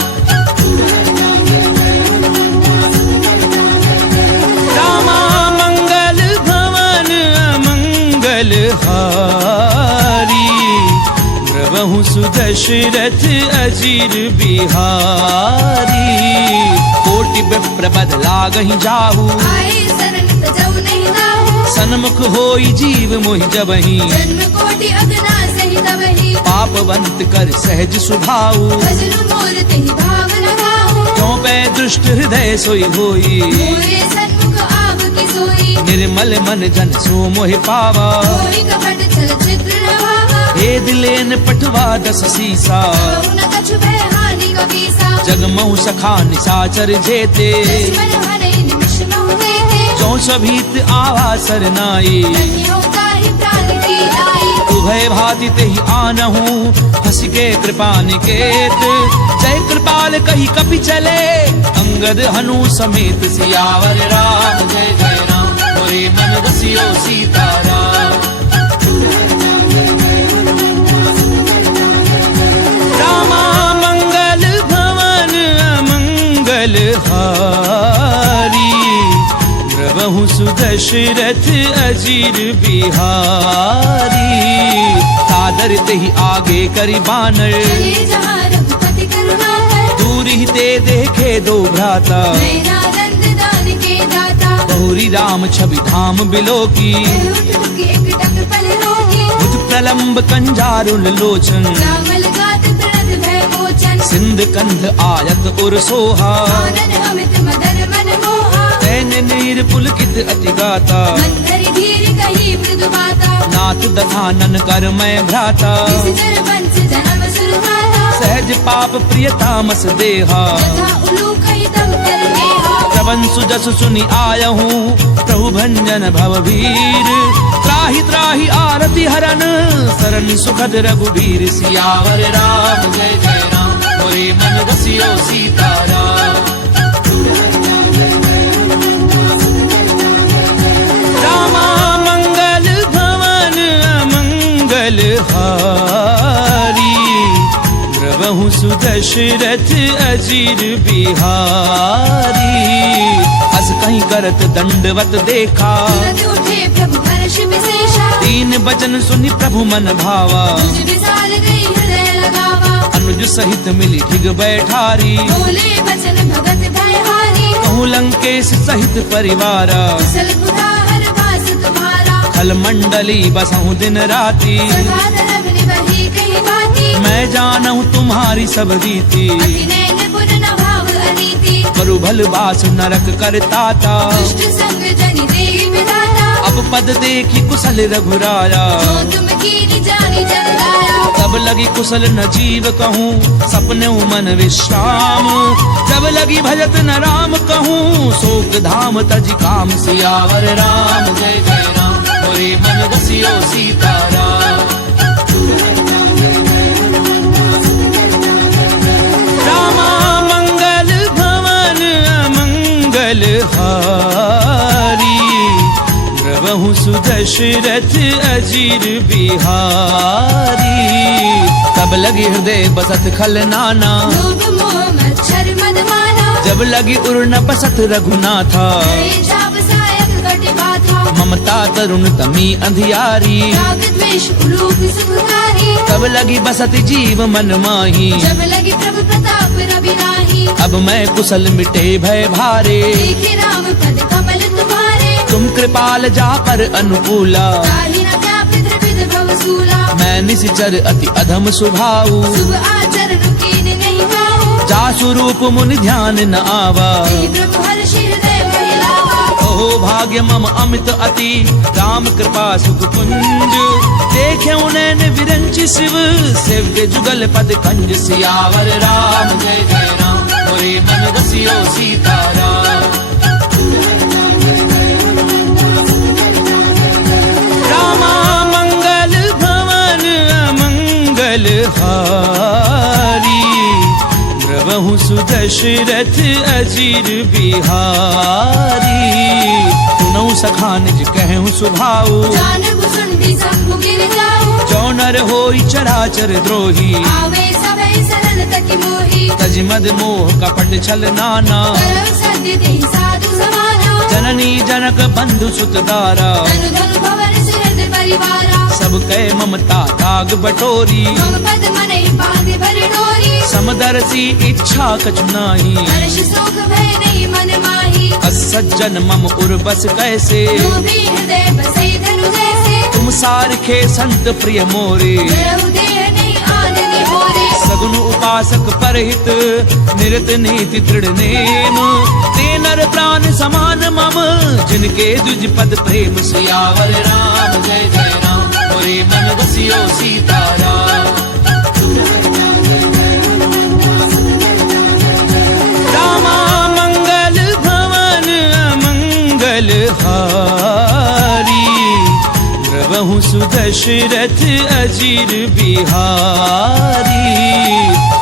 रामा मंगल भवन अमंगल हारी, द्रवहु सुदशरथ अजीर बिहारी। कोटि विप्र बद लागहि जाहु, आए शरण तजौ नहीं दाहु। सन्मुख होई जीव मोहि जबहि। जन्म कोटि अगना सहि तबहि। पापवंत कर सहज सुभाऊ, भजनु मोर तेहि भाव लगाहु। क्यों पै दुष्ट हृदय सोई होई। मोरे सन्मुख आव की सोई। निर्मल मन जन सो मोहि पावा। कोई कपट छल छिद्र न भावा। भेद लेन पटवा दस सीसा। कहु न कछु भय हानि कपीसा। जगमऊ सखा निसाचर जेते, दुश्मन हरै निमिष महु देते। जो सभीत आवा सरनाई। धन्यो ताहि प्राण की लाई। उभय भाति तेहि आनहु, हंस के कृपा निकेत। जय कृपाल कही कपि चले, अंगद हनु समेत। सियावर राम जय जय राम, मोरे मन बसियो सीताराम। द्रवहु सुदशरथ अजीर बिहारी। सादर ते ही आगे करी बानर, चले जहाँ रघुपति करुणाकर। दूर ही ते देखे दो भ्राता, नयनानंद दान के दाता। बहुरी राम छवि धाम बिलो की, उठ उठ एक टक पल रोगी। भुज प्रलंब कंजारुल लोचन, श्यामल गात प्रणत भय मोचन। सिंध कंध आयत उर सोहा, आनन अमित मदन मन मोहा। तैन नीर पुलकित अति गाता, मंदर धीर कही मृदु बाता। नाथ दधानन कर मैं भ्राता, विसितर वंश जन्म सुरहाता। सहज पाप प्रियतामस देहा, यथा उलूक ही तब कर नेहा। श्रवण सुजस सुनि आयहूँ, प्रभु भंजन भव वीर। त्राहि त्राहि आरति हरन, सरन सुखद रघुबीर। सियावर राम जय जय राम, मोरे मन बसियो सीताराम। रामा मंगल भवन अमंगल हारी, द्रवहु सुदशरथ अजीर बिहारी। अस कहीं करत दंडवत देखा, तुरंत उठे प्रभु हर्ष विशेषा। दीन बचन सुनि प्रभु मन भावा, तुझ विशाल गई हृदय लगावा। अनुज सहित मिली ठिग बैठारी, बोले बचन भगत भयहारी। कहूँ लंकेश सहित परिवारा। कुशल कुदाहर वास तुम्हारा। खल मंडली बसहु दिन राती, सदा धर्म निवही कही बाती। मैं जानहु तुम्हारी सब रीति। अति नैन पुर न भाव अनीति। करु भल बास नरक करताता, दुष्ट संग जनि देहि विधाता। अब पद देखी कुशल रघुराया। जो तुम कीनी जानी जग लाया। तब लगी कुशल न जीव कहूँ, सपने मन विश्राम। जब लगी भजत न राम कहूँ, शोक धाम तज काम। सियावर राम जय जय राम, मोरे मन बसियो सीताराम। रामा मंगल भवन अमंगल हारी, द्रवहु सुदशरथ अजीर बिहारी। तब लगी हृदय बसत खल नाना, लोभ मोह मच्छर मद माना। जब लगी उर न बसत रघुनाथा। हरे चाप सायक कटि बाधा। ममता तरुण तमी अंधियारी, राग द्वेष उलूक सुखकारी। तब लगी बसत जीव मन माही। जब लगी प्रभु प्रताप रवि नाही। अब मैं कुशल मिटे भय भारे, देखे राम पद कमल तुम्हारे। तुम कृपाल जा पर अनुकूला। ताहि न क्या पितृ विद भव सूला। मैं निश्चर अति अधम स्वभाव, शुभ आचरण कीन नहीं पाऊँ। जा स्वरूप मुनि ध्यान न आवा। तेहि प्रभु हर्ष हृदय महिलावा। ओहो भाग्य मम अमित अति, राम कृपा सुख कुंज। देखे उनैन विरंच शिव, सेव्य जुगल पद कंज। सियावर राम जय जय राम, मोरे मन बसियो सीताराम। रामा मंगल भवन अमंगल हारी, द्रवहु सुदशरथ अजीर बिहारी। सुनऊ सखा निज कहूँ सुभाऊ, जानहु सुनती शंभु गिर जाऊँ। जो नर होई चराचर द्रोही। आवे सभै सरल तकि मोही। तज मद मोह कपट छल नाना, करौ सत्य तेहि साधु समाना। जननी जनक बंधु सुत दारा। धनु धनु भवन सुहृद परिवारा। सब कै ममता ताग बटोरी, मम पद मनहि बांधि भरि डोरी। समदर्शी इच्छा कछु नाही, हर्ष शोक भय नहीं मन माही। असज्जन मम उर बस कैसे, लोभी हृदय बसे धनु जैसे। तुम सारखे संत प्रिय मोरे। रहु देह नहीं आननि मोरे। सगुन उपासक परहित, निरत नीति दृढ़ नेम। ते नर प्राण समान मम, जिनके द्विज पद प्रेम। सियावर राम जय जय राम, मोरे मन बसियो सीताराम। रामा मंगल भवन अमंगल हारी, द्रवहु सुदशरथ अजीर बिहारी।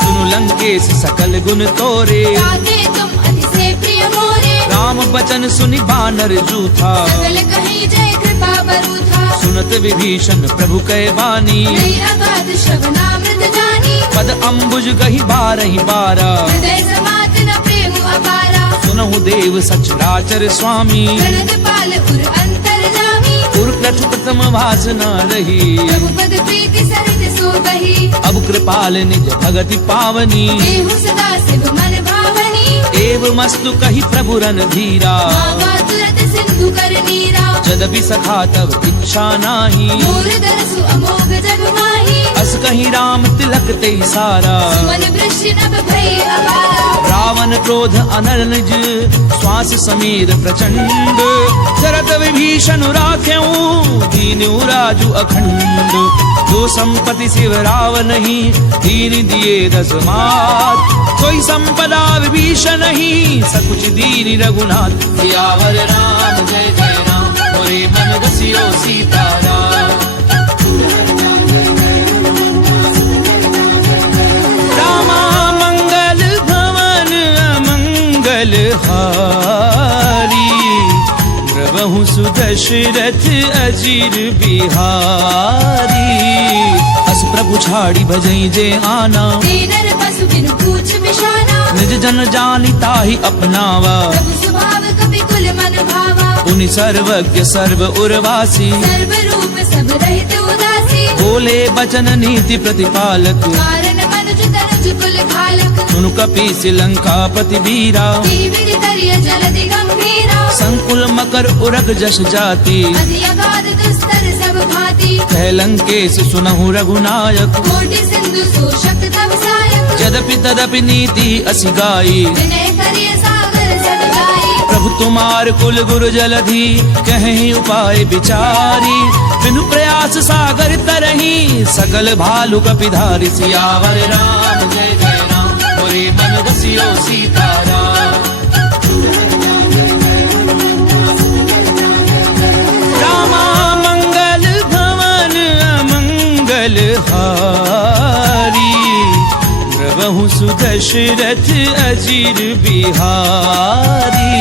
सुनु लंकेश सकल गुण तोरे, ताते तुम अति से प्रिय मोरे। राम बचन सुनि बानर जूथा। सकल कहीं जय कृपा बरूथा। सुनत विभीषण प्रभु कै बानी, नहीं अगाध श्रवणामृत जानी। पद अम्बुज गही बारहि बारा। हृदय समात न प्रेम अपारा। सुन सुनहु देव सचराचर स्वामी गणदपाल उर अंतर्जामी उर्कठ प्रथम वासना रही प्रभु पद प्रीति सरित सो बही अब कृपाल निज भगति पावनी देहु सदा शिव मन भावनी एवमस्तु कहि प्रभु रन धीरा मागा तुरत सिंधु कर नीरा जदपि सखा तब इच्छा नाही मोर दरसु अमोघ जग माही अस कहीं राम तिलक ते सारा मन वृष्टि नभ भई अपारा रावण क्रोध अनल निज श्वास समीर प्रचंड शरद विभीषण राख्यऊ दीन राजु अखंड जो संपत्ति शिव रावण ही दीन दिए दस मात कोई संपदा विभीषण ही सकुच दीन रघुनाथ सियावर राम जय जय राम मोरे मन गसियो सीताराम रामा मंगल भवन अमंगल हारी प्रभु सुदशरथ अजीर बिहारी अस प्रभु छाड़ी भजई जे आना दीनर पशु बिनु पूछ बिशाना निज जन जानी ताहि अपनावा प्रभु स्वभाव कपि कुल मन भावा पुनि सर्वज्ञ सर्व उर्वासी सर्व रूप सब रहित उदासी बोले बचन नीति प्रतिपालक कारण मनुज तनुज कुल घालक सुनु कपीस लंका पति वीरा विधि तरिय जलधि गंभीरा संकुल मकर उरग जस जाति अति अगाध दुस्तर सब भांति कह लंकेश सुनहु रघुनायक कोटि सिंधु शोषक तव सायक यद्यपि तदपि नीति असि गाई विनय करिय सागर सटकाई प्रभु तुम्हार कुल गुरु जलधि कहीं उपाय विचारी बिनु प्रयास सागर तरही सकल भालु कपिधारी सियावर राम जय जय राम मोरे मन गसियो सीताराम रामा मंगल भवन अमंगल हारी प्रभु सुदशरथ अजीर बिहारी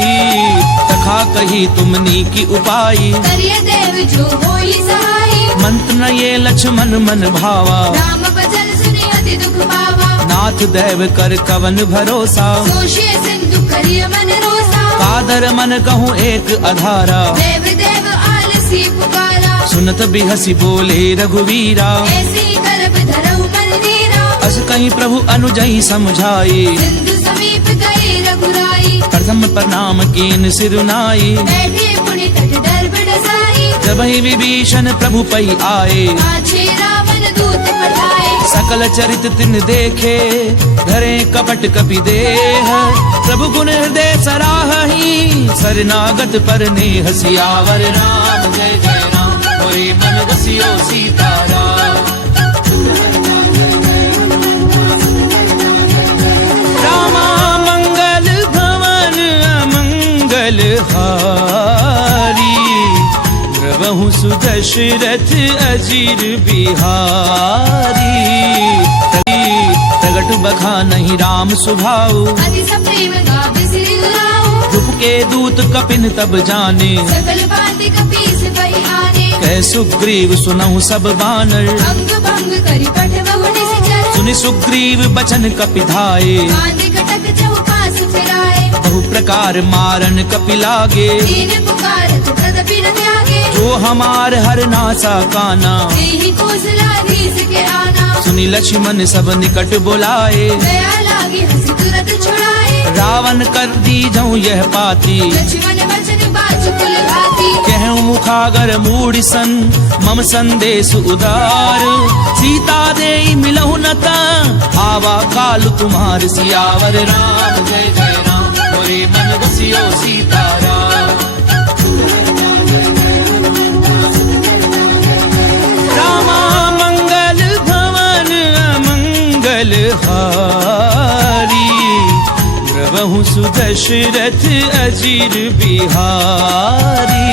तखा कही तुमनी की उपाई करिय देव जो होई सहाई मंत्र न ये लक्ष्मण मन भावा राम बचन सुनि अति दुख पावा नाथ देव कर कवन भरोसा सोशिय सिंधु करिय मन रोसा कादर मन कहूँ एक अधारा देव देव आलसी पुकारा सुनत बिहसी बोले रघुवीरा ऐसी करब धरऊ मन नीरा अस कहीं प्रभु अनुजई समझाई सिंधु समीप गए रघुराई प्रथम प्रणाम कीन सिरुनाई बैठे पुनि तट डर बडसाई जब ही विभीषण प्रभु पई आए पाछे रावण दूत पठाए सकल चरित तिन देखे धरे कपट कपि देह प्रभु गुण हृदय सराहही सरनागत पर नेह सियावर राम जय जय राम मोरे मन गसियो सीताराम रामा मंगल भवन अमंगल हारी प्रभु सुदशरथ अजीर बिहारी प्रगट बखा नहीं राम सुभाऊ अति सप्रेम गावे सिरि गुलाऊ रूप के दूत कपिन तब जाने सकल बाति कपीस पई आने कह सुग्रीव सुनहु सब बानर अंग भंग करि पठवहु निश्चर सुनि सुग्रीव बचन कपिधाये बांधे कटक चौपास फिराए बहु प्रकार मारन कपि लागे दीन पुकारत तदपि न त्यागे जो हमार हर नासा काना देहि कौशलाधीश के आना सुनि लक्ष्मण सब निकट बुलाए दया लागे हंसी तुरत छुड़ाए रावण कर दी जाऊं यह पाती लक्ष्मण वचन बाजु कुल भाती कहूँ मुखागर मूढ़ सन मम संदेश उदार सीता दे मिलहु नता आवा काल तुम्हार सियावर राम जय जय राम मोरे मन गसियो सीताराम रामा मंगल भवन अमंगल हारी प्रभु सुदशरथ अजीर बिहारी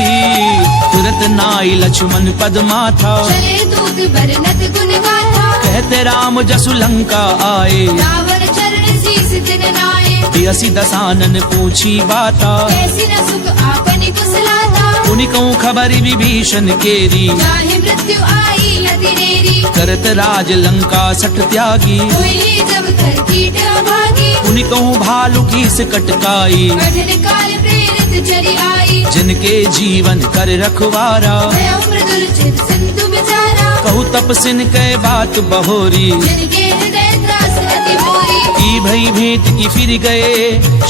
तुरत नाई लक्ष्मण पद माथा चले दूत बरनत गुण गाथा कहते राम जसु लंका आए रावण चरण शीस दिन नाए बियसी दसानन पूछी बाता कैसी न सुख आपने कुशलाता उनि कहूँ खबरी विभीषण केरी चाहे मृत्यु आई अति नेरी करत राज लंका सठ त्यागी हुई जब कर कीट अभागी पुनि कहूँ भालू की से कटकाई, कठिन काल प्रेरित चली आई। जिनके जीवन कर रखवारा, भय मृदुल चित सिंधु बिचारा। कहू तपसिन कै बात बहोरी, जिनके हृदय त्रास अति मोरी। की भई भेंट की फिर गए,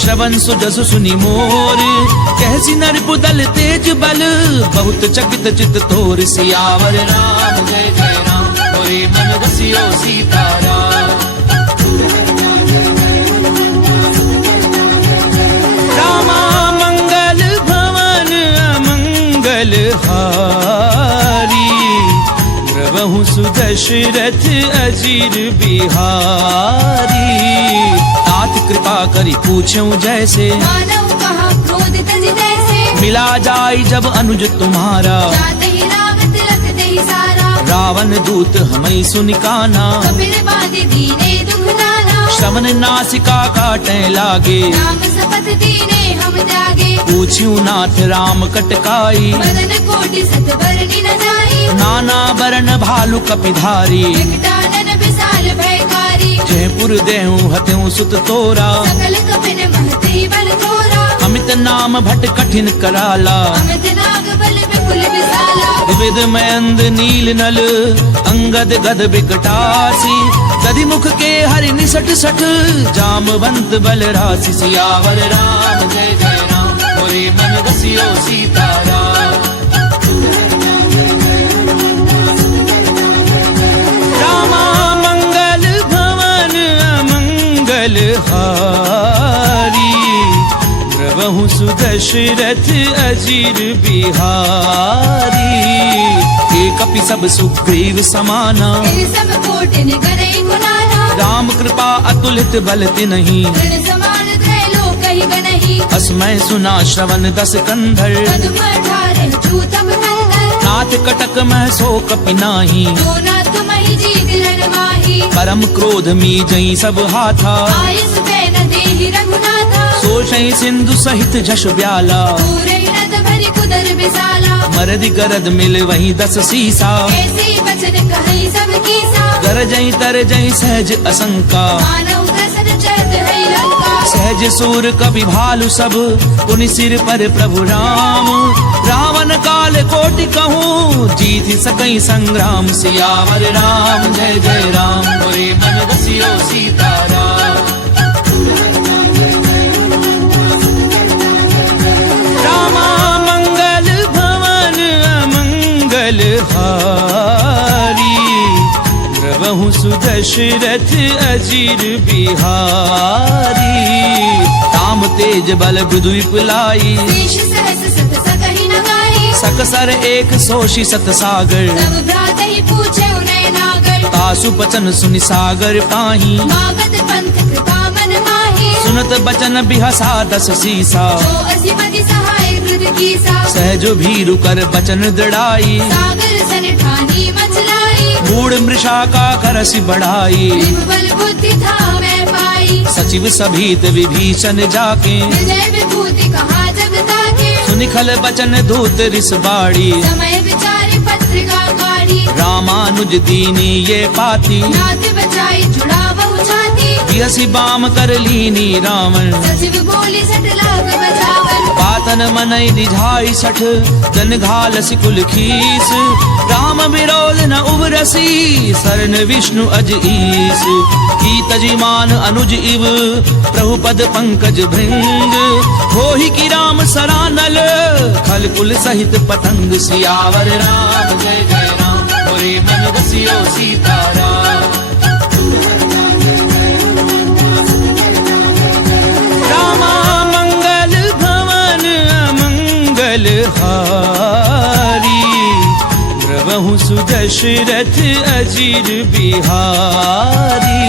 श्रवण सुजसु सुनि मोर। कहसी नर पुदल तेज बल, बहुत चकित चित तोर। सियावर राम जय जय राम, मोरे मन रसियो सीताराम। रामा मंगल भवन अमंगल हारी, द्रवहु सुदशरथ अजीर बिहारी। तात कृपा करी पूछूं जैसे, मानव कहा क्रोध तज तैसे। मिला जाई जब अनुज तुम्हारा, जाते ही राम तिलक दे सारा। रावण दूत हमें सुनिकाना, कपिल बाधे दीने दुख नाना। श्रवण नासिका काटे लागे, राम शपथ दीने हम त्यागे। पूछ्यू नाथ राम कटकाई, मदन कोटि सत बरनी न जाई। नाना बरन भालू कपिधारी। विकटानन विशाल भयकारी। जयपुर देहूं हत्यूं सुत तोरा, सकल कपिन महती बल थोरा। अमित नाम भट कठिन कराला, अमित नाग बल विपुल विशाला। विविध मयंद नील नल, अंगद गद बिकटासी। गदि मुख के हरि निसट सठ, जामवंत बल राशि। सियावर राम जय जय राम, मोरे मन रसियो सीताराम। रामा मंगल भवन अमंगल हारी, द्रवहु सुदशरथ अजीर बिहारी। एक कपि सब सुग्रीव समाना, तेरे सब कोटिन करे गुनाना। राम कृपा अतुलित बल तिन्हि, तन समान त्रैलोक ही बनहि। असमय सुना श्रवण दस कंधर। पदुम 18 चूतम नंदन। नाथ कटक मह सो कपि नाही, जो ना तुम ही जीत रन माही। परम क्रोध मी जई सब हाथा, आयस बैन देहि रघुनाथा। सोषै सिंधु सहित जश ब्याला, पूरे नद भरि कुदर विशाला। मरदि गरद मिल वही 10 सीसा। ऐसे वचन कहि सब कीसा। गरजई तरजई सहज असंका, मानव प्रसन्न चरत है लंका। सहज सूर कवि भालु सब, पुनि सिर पर प्रभु राम। रावण काल कोटि कहूँ, जीत सकई संग्राम। सियावर राम जय जय राम, मोरे मन रसियो सीताराम। रामा मंगल भवन अमंगल हारी, द्रवहु सुदशरथ अजीर बिहारी। राम तेज बल बुधु विपुलाई, शेष सहस सत सकहि न गाई। सकसर एक सोषि सत सागर। तब भ्रातहि पूछे उनय नागर। तासु बचन सुनि सागर पाही, मागत पंथ कृपा मन माही। सुनत बचन बिहसा 10 सीसा। जो असिमति सहाय कृत कीसा। सहजो भीरु कर बचन दृढ़ाई, सागर सन ठानी मचलाई। मूढ़ मृषा का करसि बढ़ाई। बल बुद्धि था मैं पाई। सचिव सभीत विभीषण जाके, विजय विभूति कहा जग ताके। सुनिखल बचन धूत रिस बाड़ी। समय विचारि पत्रिका गाड़ी। रामानुज दीनी ये पाती, नाथ बचाई जुड़ा बहु छाती। बिहसी बाम कर लीनी रावण। सचिव बोली सट लाग बजावन। पातन मनई निझाई 60, जन घाल सिकुल खीस। राम विरोध न उबरसी, शरण विष्णु अज ईस। की तजिमान अनुज इव, प्रभु पद पंकज भृंग। होहि की राम सरानल, खल कुल सहित पतंग। सियावर राम जय जय राम, मोरे मन रसियो सीताराम। रामा मंगल भवन अमंगल हारी, द्रवहु सुदशरथ अजीर बिहारी।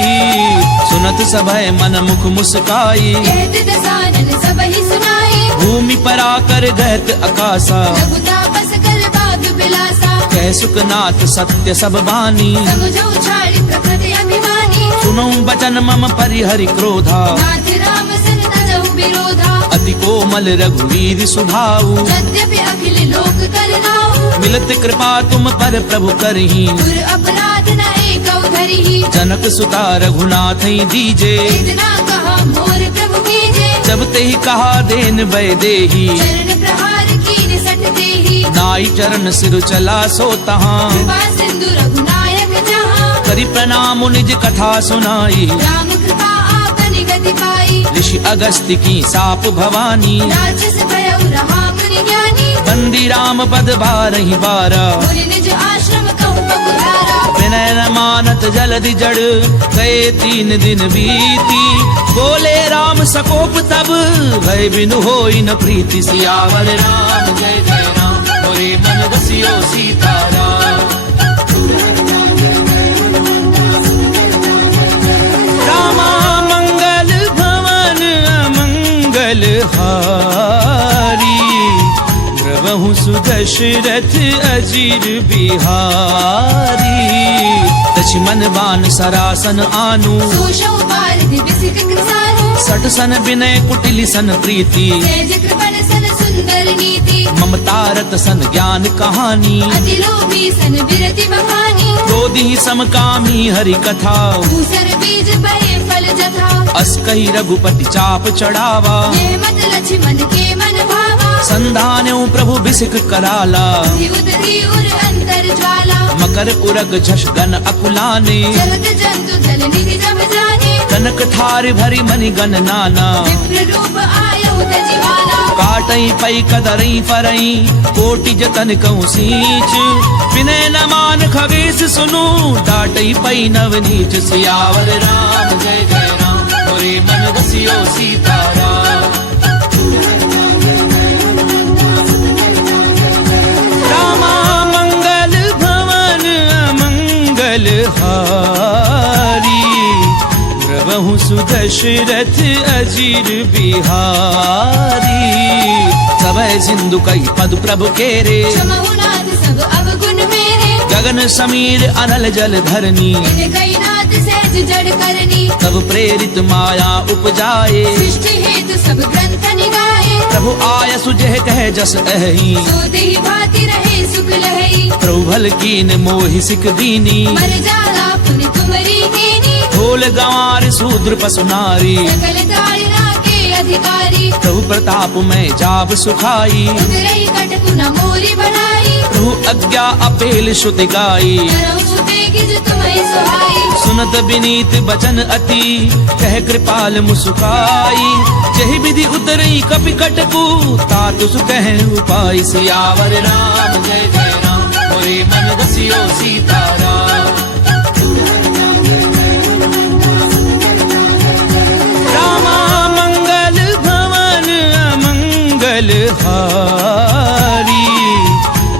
सुनत सभय मन मुख मुस्काई, कहत दसानन सबहि सुनाई। भूमि पराकर गहत अकासा। लघु तापस कर बाग बिलासा। कह सुखनाथ सत्य सब बानी, समझो छाड़ी प्रकृति अभिमानी। सुनो बचन मम परिहरि क्रोधा। नाथ राम सन तजहु विरोधा। अति कोमल रघुवीर सुभाऊ। यद्यपि अखिल लोक करनाऊ। मिलत कृपा तुम पर प्रभु करही। दुर अपराध न एकौ धरिहि। जनक सुता रघुनाथ दीजे, इतना कहा मोर प्रभु कीजे। जब ते ही कहा देन वैदेही, चरण प्रहार कीन सठ देही। नाई चरण सिर चला सो तहाँ, कृपा सिंधु रघुनायक जहाँ। करी प्रणाम निज कथा सुनाई, राम कृपा आपनि गति पाई। ऋषि अगस्त्य की साप भवानी, राक्षस भयउ रहा मुनि ज्ञानी। बंदी राम पद बारहि बारा, मुनि निज आश्रम कहु पगुधारा। विनय न मानत जलधि जड़, गए 3 दिन बीती। बोले राम सकोप तब, भय बिनु होई न प्रीति। सियावर राम जय जय राम, मोरे मन बसियो सीताराम। रामा मंगल भवन अमंगल हारी, द्रवहु सुदशरथ अजिर बिहारी। लक्ष्मण बान सरासन आनु, सूषौ पारधि बिसिक कृसानु। सठ सन विनय कुटिल सन प्रीति, तेज कृपण सन सुंदर नीति। ममता रत सन ज्ञान कहानी, अति लोभी सन बिरति बखानी। क्रोधी समकामी हरि कथा, दूसर बीज बहे फल जथा। अस कही रघुपति चाप चढ़ावा। यह मत लक्ष्मण के मन भावा। संधान्यो प्रभु बिसिक कराला, उदरी उर अंतर ज्वाला। मकर उरग झष गन अकुलाने, जगत जंतु जल निधि जब जाने। कनक थार भरी मनि गन नाना, विप्र रूप आयु तजिमाना। काटई पई कदरई फरई, कोटि जतन कहूँ सींच। विनय न मान खगेश सुनु, डाटई पई नव नीच। सियावर राम जय जय राम, मोरे मन बसियो सीताराम। रामा मंगल भवन अमंगल हारी, द्रवहु सुदशरथ अजिर बिहारी। सबय सिंधु कई पद प्रभु केरे, क्षमहु नाथ सब अवगुण मेरे। गगन समीर अनल जल धरनी, इन कई नाथ सहज जड़ करनी। तब प्रेरित माया उपजाए, सृष्टि हेतु सब ग्रंथ निगाए। प्रभु आय सुजह कह जस अहि, सो देहि भांति रहे सुख लहई। प्रभु भल कीन मोहि सिख दीनी। मर जाला पुनि तुमरी कीनी। ढोल गंवार शूद्र पसु नारी, सकल ताड़ना के अधिकारी। प्रभु प्रताप में जाब सुखाई। उतरई कटकु न मोरी बढ़ाई। प्रभु आज्ञा अपेल श्रुति गाई, करहु छुपे गिज तुम्हें सुहाई। सुनत विनीत बचन अति, कह कृपाल मुस्काई। जहि विधि उतरई कपि कटकु, तातु सुकह उपाय। सियावर राम जय जय राम, मोरे मन बसियो सीताराम। रामा मंगल भवन अमंगल हारी,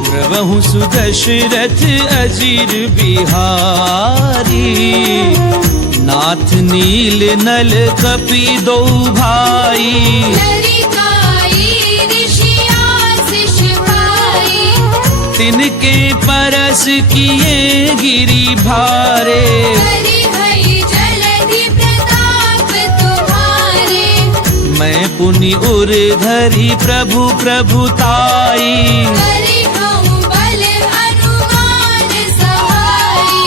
द्रवहु सुदशरथ अजिर बिहारी। नाथ नील नल कपि दो भाई, लरिकाई ऋषि आशीष पाई। तिनके परस किए गिरि भारे, करि हई जलधि प्रताप तुम्हारे। मैं पुनि उर धरि प्रभु प्रभुताई। करि हऊँ बल हनुमान सहाई।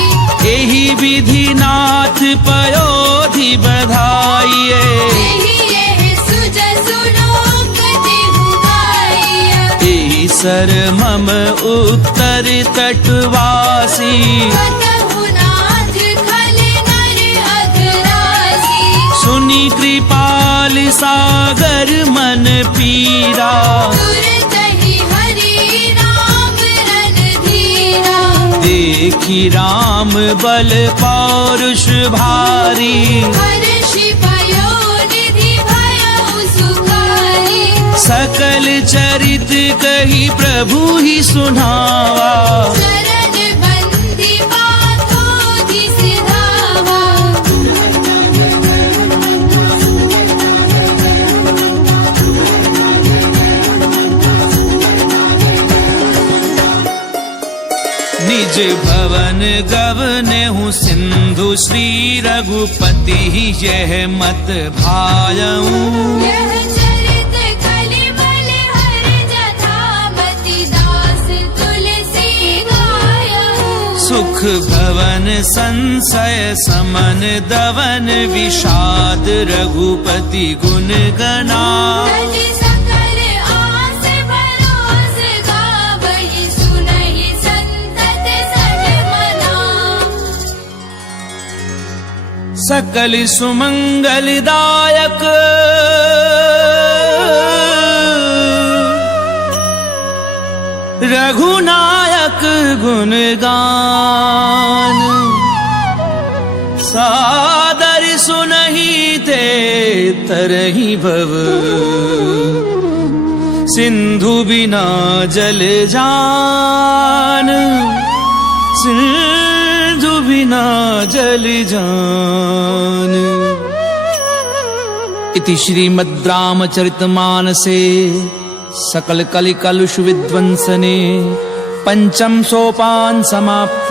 एहि विधि नाथ पयोधि बधाइए, एहि एहि सुजसु लोक देहु गाइया। एहि सर मम उत्तर तटवासी। कतहु नाथ खल नर अघरासी। सुनि कृपाल सागर मन पीरा, तुरतहि हरि राम रणधीरा। देखि राम बल पौरुष भारी। हर्षि पयोनिधि भयउ सुखारी। सकल चरित कही प्रभु ही सुनावा, चरण बंदी पाथोधि सिधावा। निज भवन गवने हूँ सिंधु श्री रघुपति यह मत भायऊं। यह चरित कलिमल हर जथा मति दास तुलसी गायऊ। सुख भवन संशय समन दवन विषाद रघुपति गुण गना तजि सकल आस भरोस गावहि सुनहि संतत सजमना सकल सुमंगलदायक रघुनायक गुणगान सादर सुनहि ते तरहि भव सिंधु बिना जल जान सिंधु बिना जल जान। इति श्रीमद् रामचरितमानसे सकल कलि कलुष विध्वंसने पंचम सोपान समाप्त।